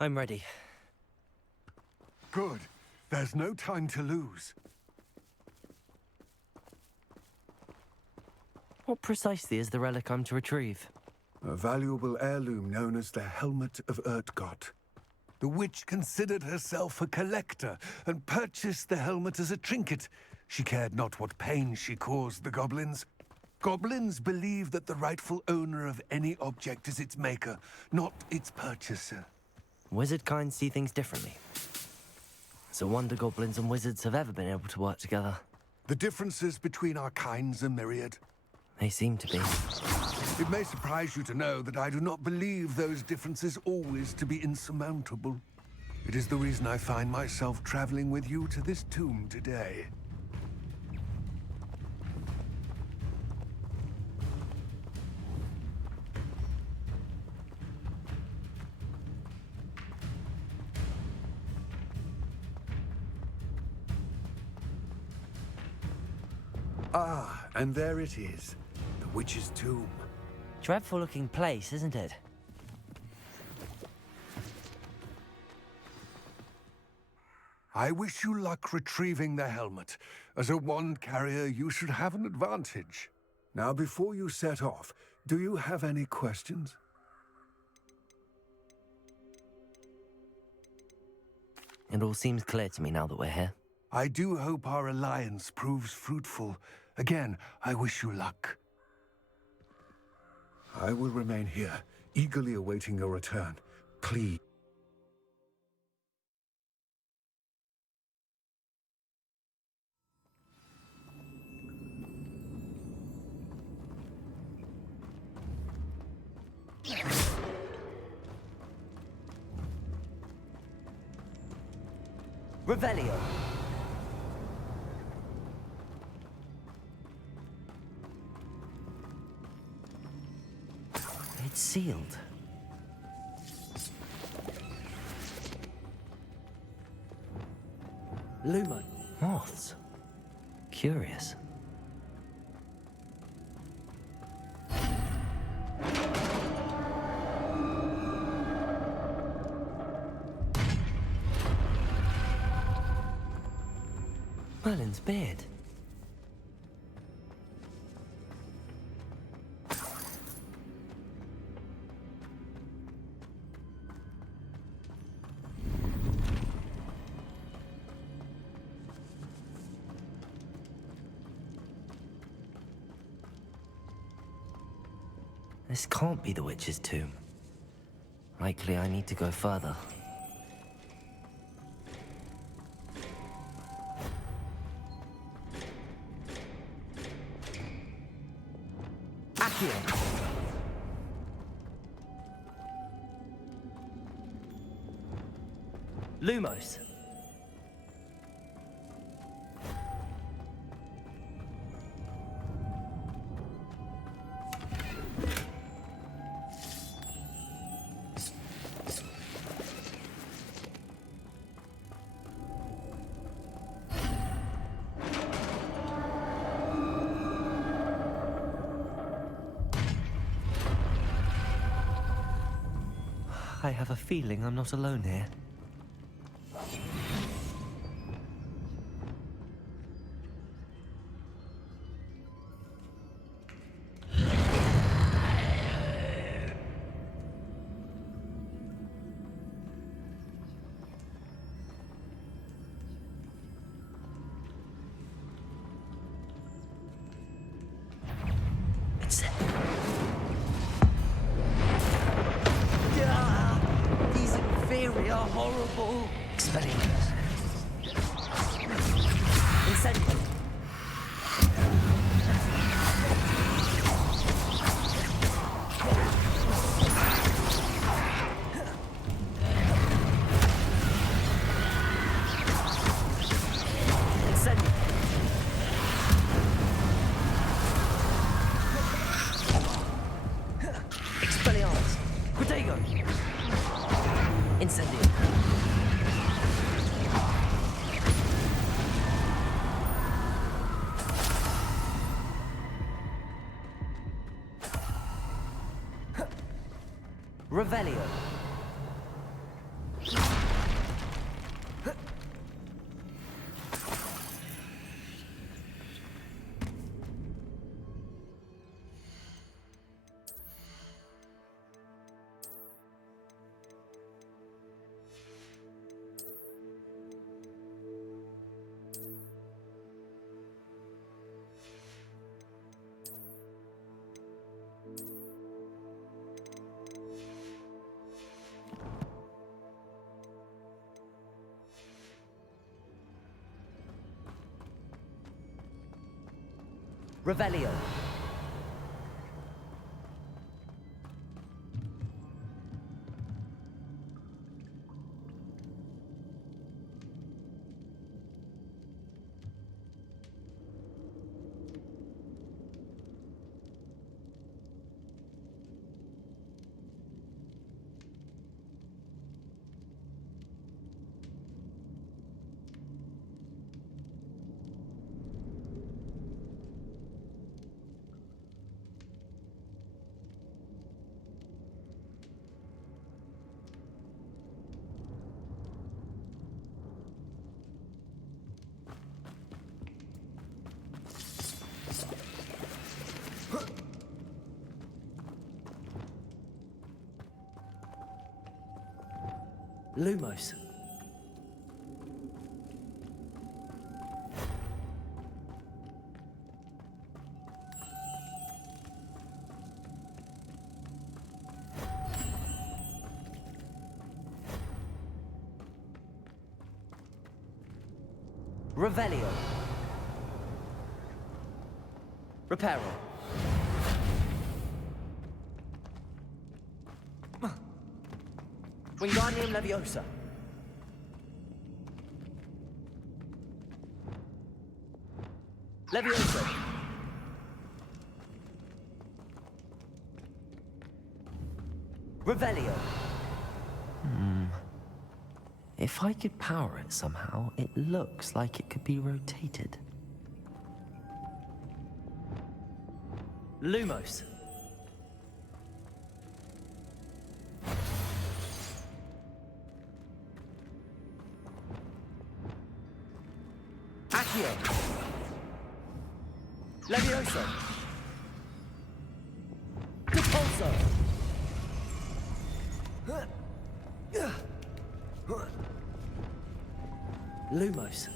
I'm ready. Good. There's no time to lose. What precisely is the relic I'm to retrieve? A valuable heirloom known as the Helmet of Urtgott. The witch considered herself a collector and purchased the helmet as a trinket. She cared not what pain she caused the goblins. Goblins believe that the rightful owner of any object is its maker, not its purchaser. Wizard kind see things differently. It's a wonder goblins and wizards have ever been able to work together. The differences between our kinds are myriad. They seem to be. It may surprise you to know that I do not believe those differences always to be insurmountable. It is the reason I find myself traveling with you to this tomb today. Ah, and there it is. The witch's tomb. Dreadful looking place, isn't it? I wish you luck retrieving the helmet. As a wand carrier, you should have an advantage. Now, before you set off, do you have any questions? It all seems clear to me now that we're here. I do hope our alliance proves fruitful. Again, I wish you luck. I will remain here, eagerly awaiting your return. Please. Revelio. It's sealed. Lumo. Moths. Curious. Merlin's beard. This can't be the witch's tomb. Likely I need to go further. Accio. Lumos. I have a feeling I'm not alone here. These inferior, horrible experiments. Incendio. Incendio. Expelliarmus. Protego. Incendio. Revelio. Revelio. Lumos. Revelio. Reparo. Wingardium Leviosa. Leviosa. Revelio. If I could power it somehow, it looks like it could be rotated. Lumos. Accio. Levioso. Depulso. Lumos.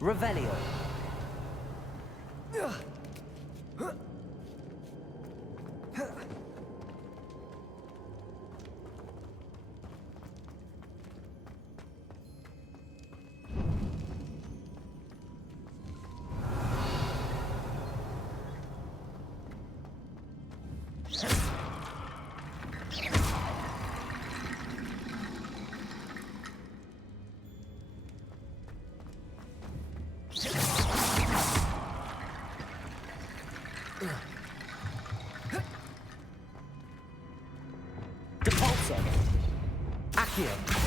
Revelio. Depulso. Accio.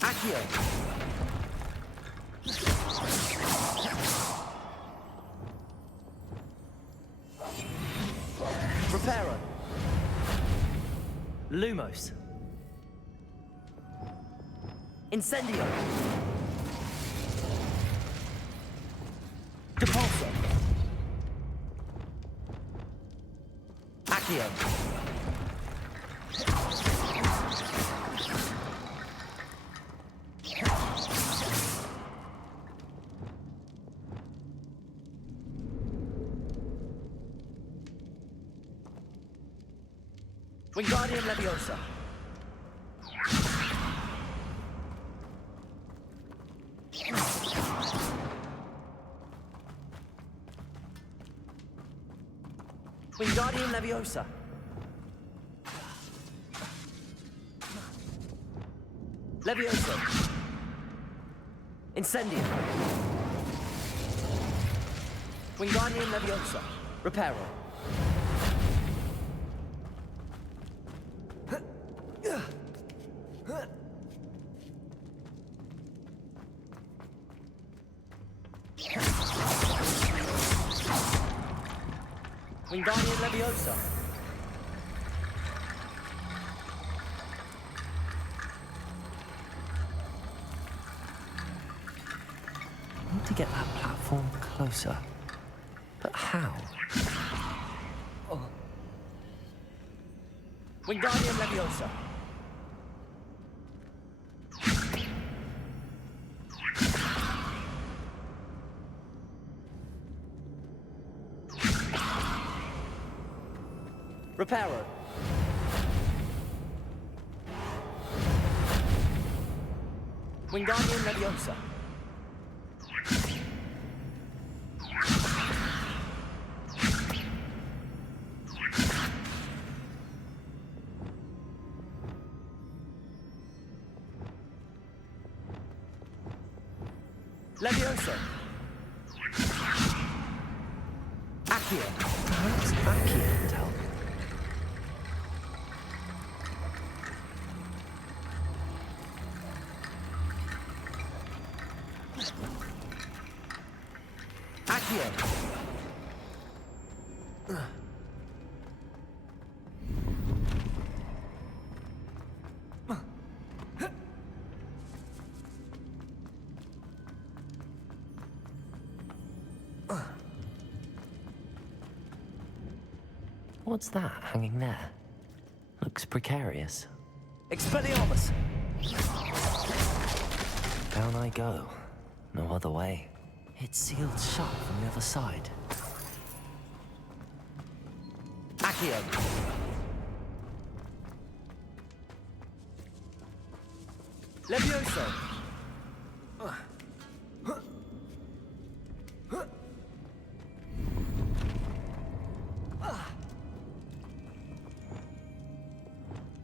Accio. Reparo. Lumos. Incendio. Depulso. Accio. Wingardium Leviosa. Wingardium Leviosa. Levioso. Incendio. Wingardium Leviosa. Reparo. Wingardium Leviosa. I need to get that platform closer. But how? Oh. Wingardium Leviosa. Reparo. Wingardium Leviosa. Levioso. Accio. Perhaps Accio would help. Accio. What's that hanging there? Looks precarious. Expelliarmus. Down I go. No other way. It's sealed shut from the other side. Accio. Levioso.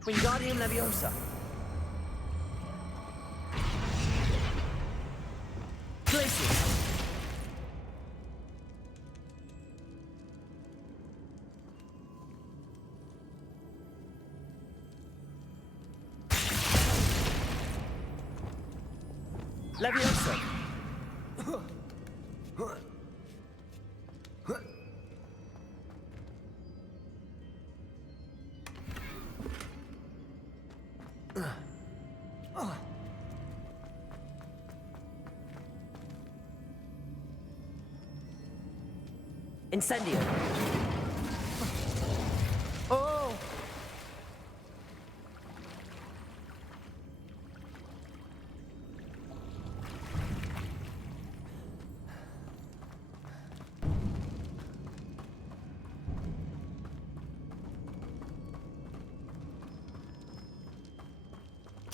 Wingardium Leviosa. Glacius. Levioso! Incendio! Oh!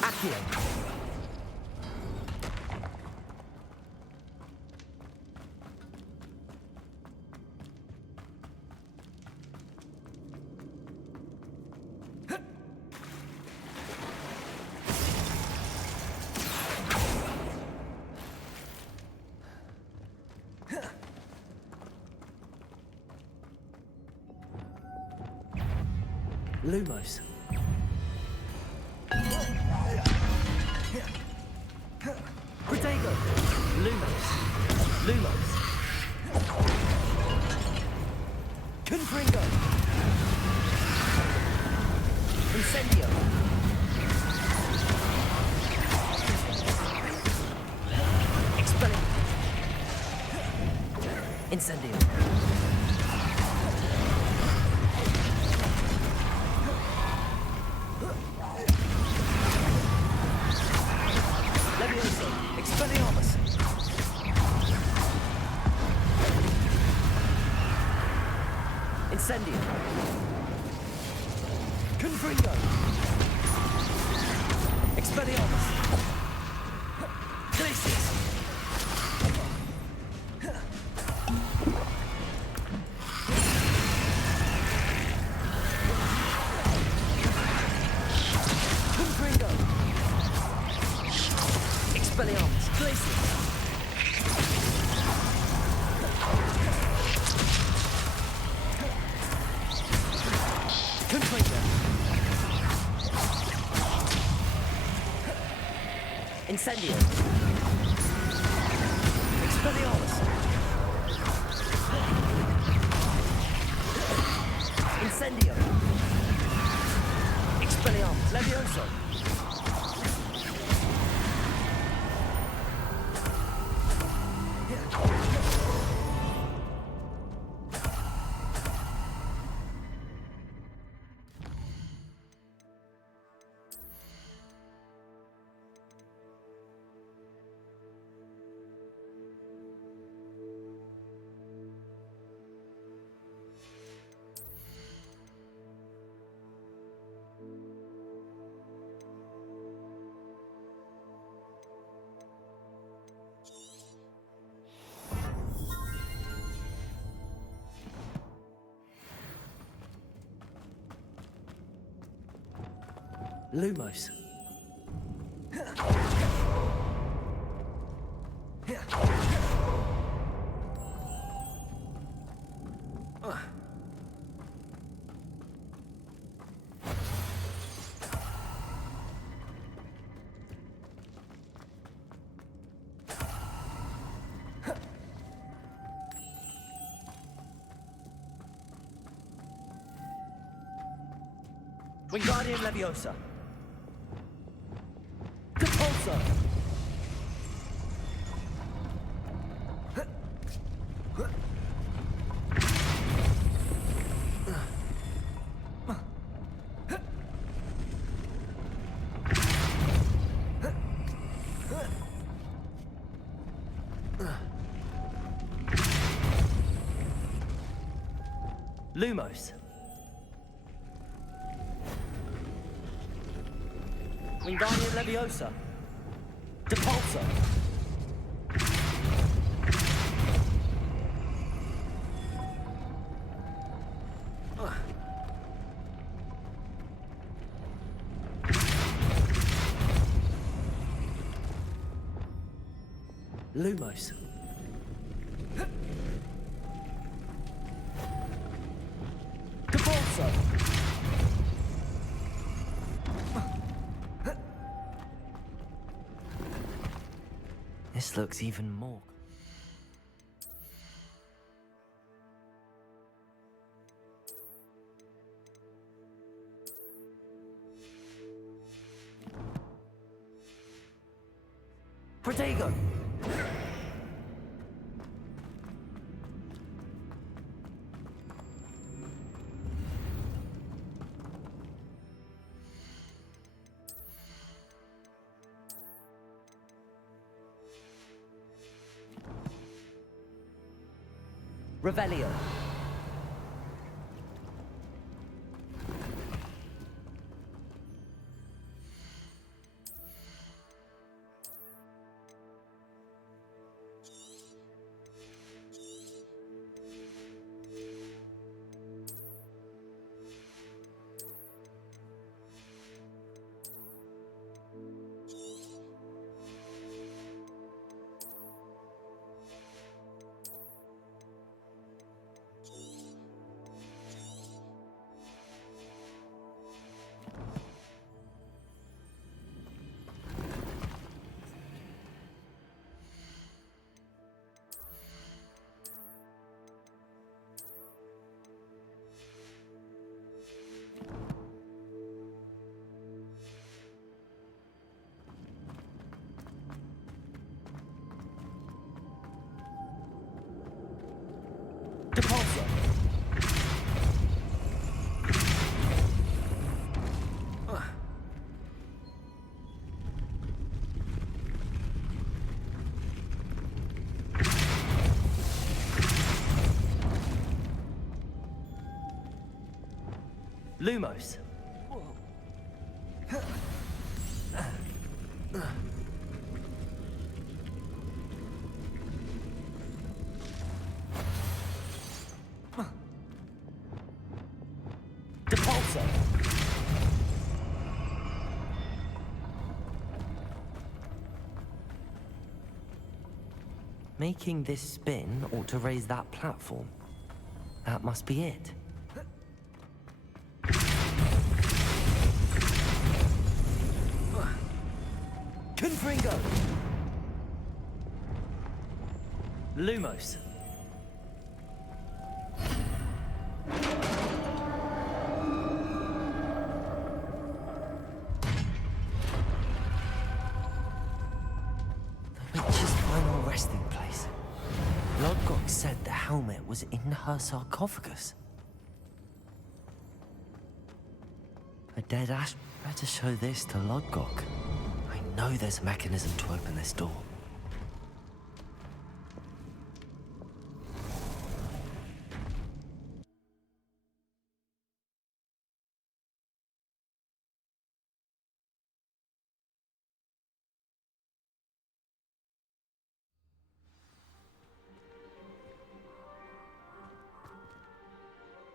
Accio! Lumos. Protego. Lumos. Lumos. Confringo. Incendio. Expelling. Incendio. Expelliarmus! Incendio! Confringo! Expelliarmus! Glacius! Confringo! Expelliarmus! Glacius! Confringo! Incendio! Expelliarmus! Incendio! Expelliarmus! Levioso! Lumos. Wingardium Leviosa. Depulso. Lumos. Wingardium Leviosa. Depulso. Lumos. Depulso. This looks even more. Protego! Revelio. Depulso. Lumos. Depulso. Making this spin ought to raise that platform. That must be it. Confringo! Lumos. The witch's final resting place. Lodgok said the helmet was in her sarcophagus. A dead ash. Better show this to Lodgok. I know there's a mechanism to open this door.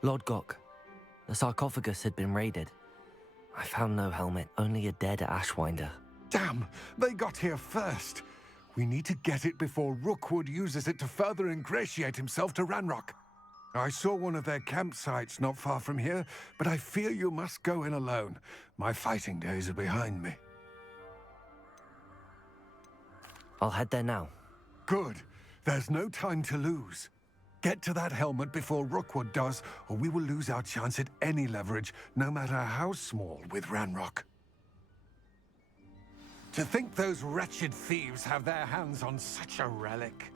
Lodgok, the sarcophagus had been raided. I found no helmet, only a dead Ashwinder. Damn! They got here first. We need to get it before Rookwood uses it to further ingratiate himself to Ranrock. I saw one of their campsites not far from here, but I fear you must go in alone. My fighting days are behind me. I'll head there now. Good. There's no time to lose. Get to that helmet before Rookwood does, or we will lose our chance at any leverage, no matter how small, with Ranrock. To think those wretched thieves have their hands on such a relic.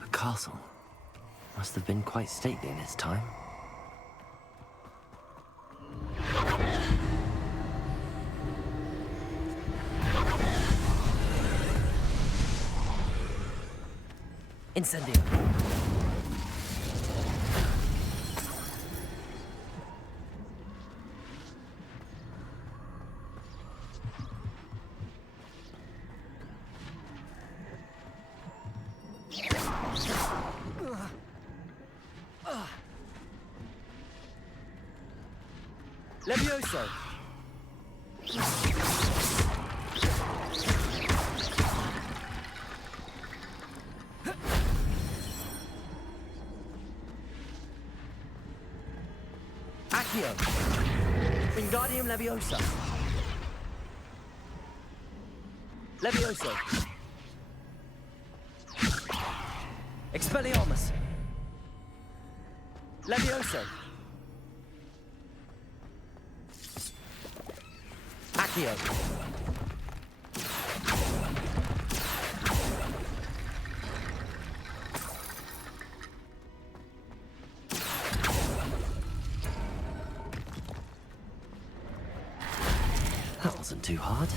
The castle must have been quite stately in its time. Incendio. Levioso! Accio! Wingardium Leviosa! Levioso! Expelliarmus! Levioso! Accio! That wasn't too hard.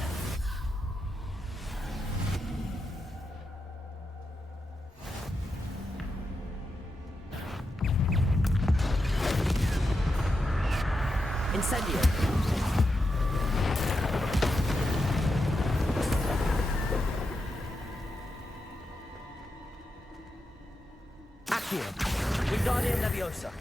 Incendio! Accio! Wingardium Leviosa!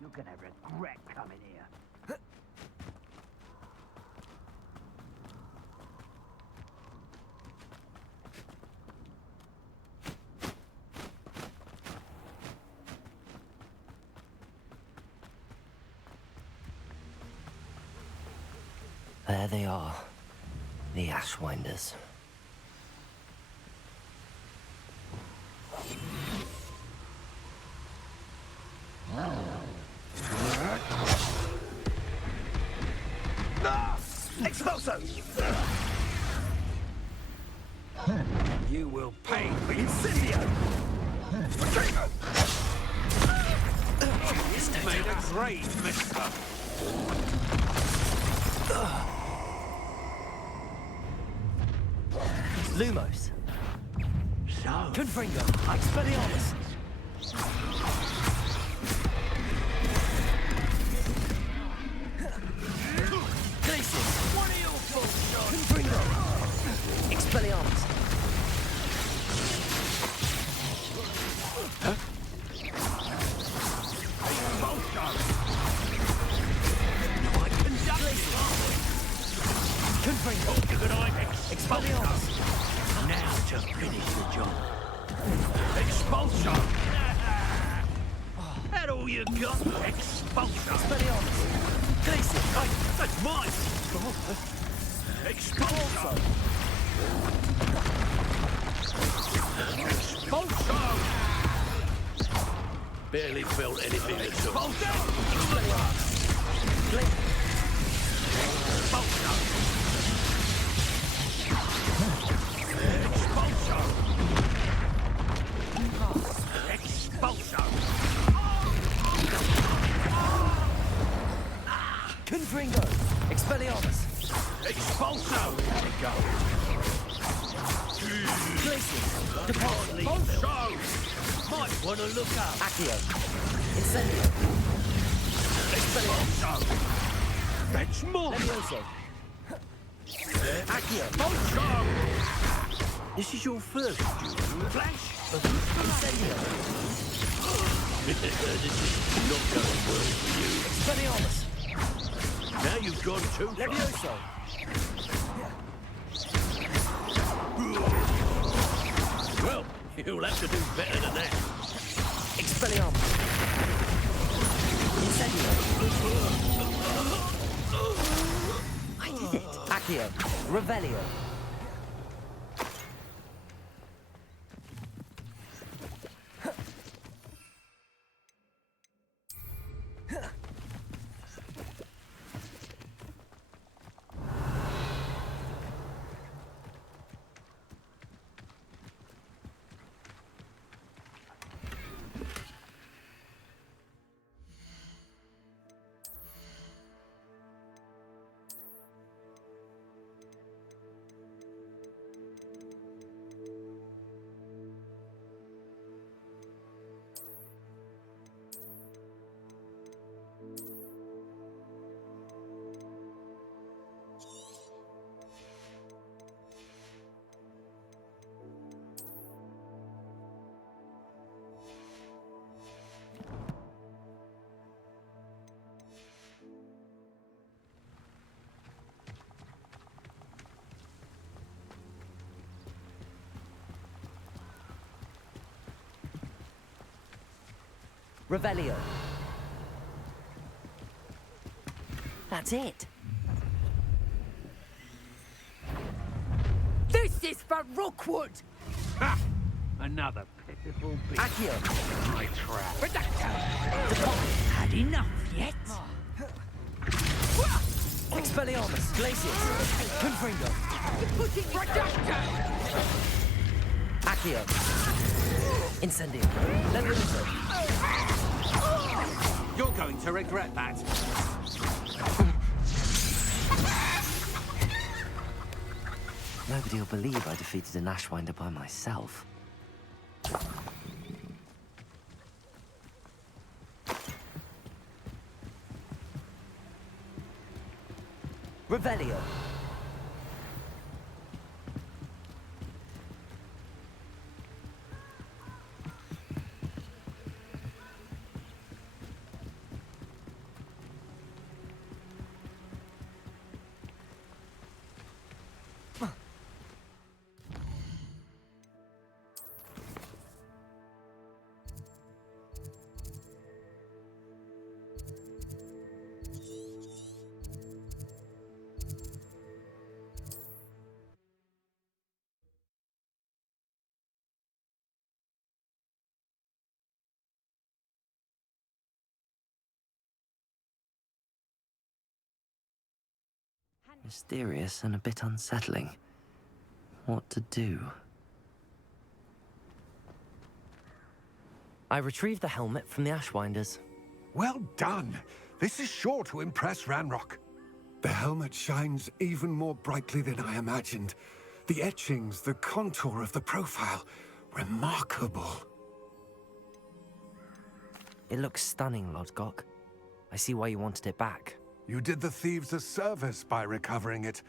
You're gonna regret coming here. There they are. The Ashwinders. Expulso! You will pay for Incendio! You've made a great mess. Lumos! So... Confringo! Expelliarmus! Glacius! What are your faults, John? Confringo! Expelliarmus! Huh? Confringo! Expelliarmus! Now to finish the job. Expulsion! That all you got? Expulsion! Expelliarmus! Glacius! Hey, that's mine! Expulsion! Expulsion! Barely felt anything at all. Expulsion! Confringo! Expelliarmus! Expulso! Let it go. Glacius! Deposit! Expulso! Might want to look up. Accio! Incendio! Expulso! That's more! Levioso! Accio! Expulso! This is your first duel, Flash? Incendio! This is not going well for you. Expelliarmus! Now you've gone too far. Levioso! Well, you'll have to do better than that. Expelliarmus! Incendio! I did it! Accio! Revelio! Revelio. That's it. This is for Rookwood! Ha! Another pitiful beast. Accio. My trap. Had enough yet? Expelliarmus. Glacius. Confringo. Accio. Incendio. Levioso. You're going to regret that. Nobody will believe I defeated an Ashwinder by myself. Revelio. Mysterious and a bit unsettling. What to do? I retrieved the helmet from the Ashwinders. Well done. This is sure to impress Ranrock. The helmet shines even more brightly than I imagined. The etchings, the contour of the profile, remarkable. It looks stunning, Lodgok. I see why you wanted it back. You did the thieves a service by recovering it.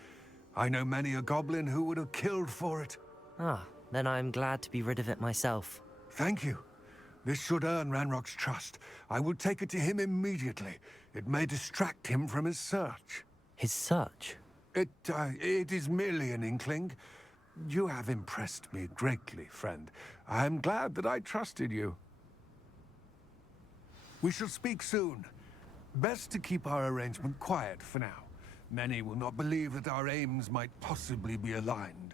I know many a goblin who would have killed for it. Ah, then I'm glad to be rid of it myself. Thank you. This should earn Ranrock's trust. I will take it to him immediately. It may distract him from his search. His search? It is merely an inkling. You have impressed me greatly, friend. I am glad that I trusted you. We shall speak soon. Best to keep our arrangement quiet for now. Many will not believe that our aims might possibly be aligned.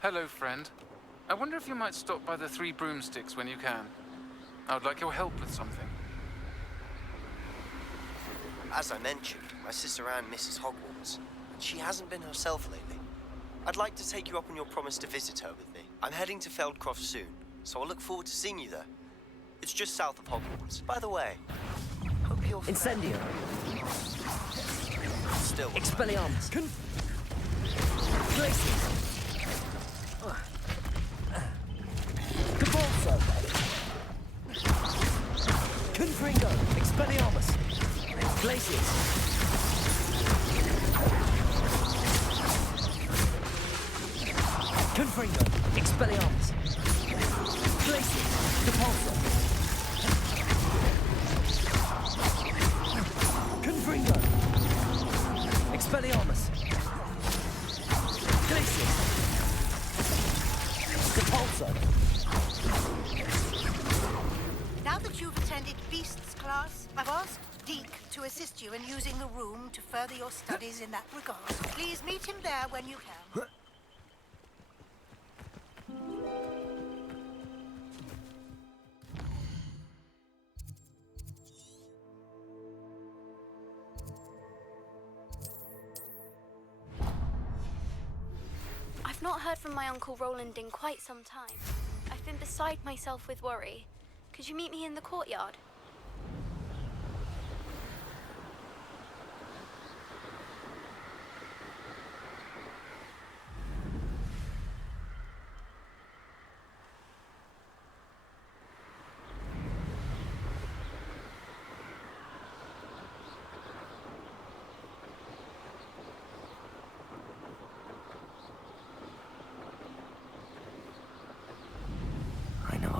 Hello, friend. I wonder if you might stop by the Three Broomsticks when you can. I would like your help with something. As I mentioned, my sister Anne misses Hogwarts, and she hasn't been herself lately. I'd like to take you up on your promise to visit her with me. I'm heading to Feldcroft soon, so I'll look forward to seeing you there. It's just south of Hogwarts. By the way, hope you're... Incendio. Still... Expelliarmus. Glacius. Cabalso. Confringo. Expelliarmus. Glacius. Confringo. Expelliarmus. Glacius. Cabalso. Confringo. Expelliarmus. Glacius. Capulso. Now that you've attended Beasts class, I've asked Deke to assist you in using the room to further your studies in that regard. Please meet him there when you can. I've not heard from my Uncle Roland in quite some time. I've been beside myself with worry. Could you meet me in the courtyard?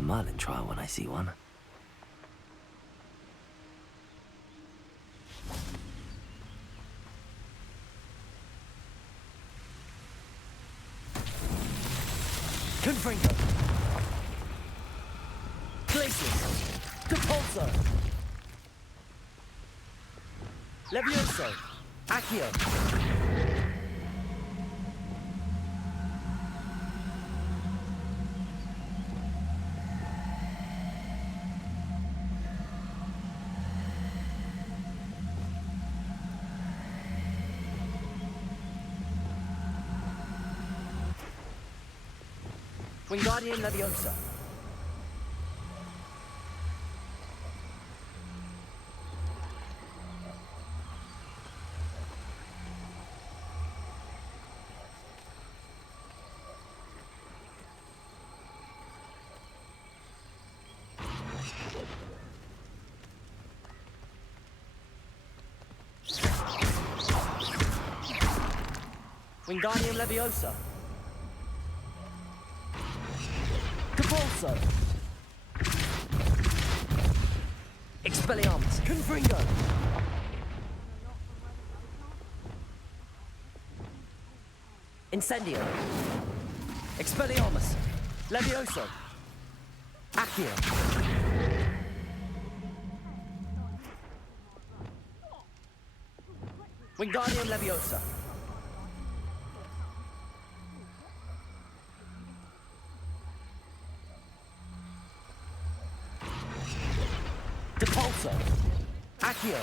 Merlin trial when I see one. Confringo. Glacius. Depulso. Levioso. Accio. Wingardium Leviosa. Wingardium Leviosa. Depulso. Expelliarmus. Confringo. Incendio. Expelliarmus. Levioso. Accio. Wingardium Leviosa. Depulso. Accio.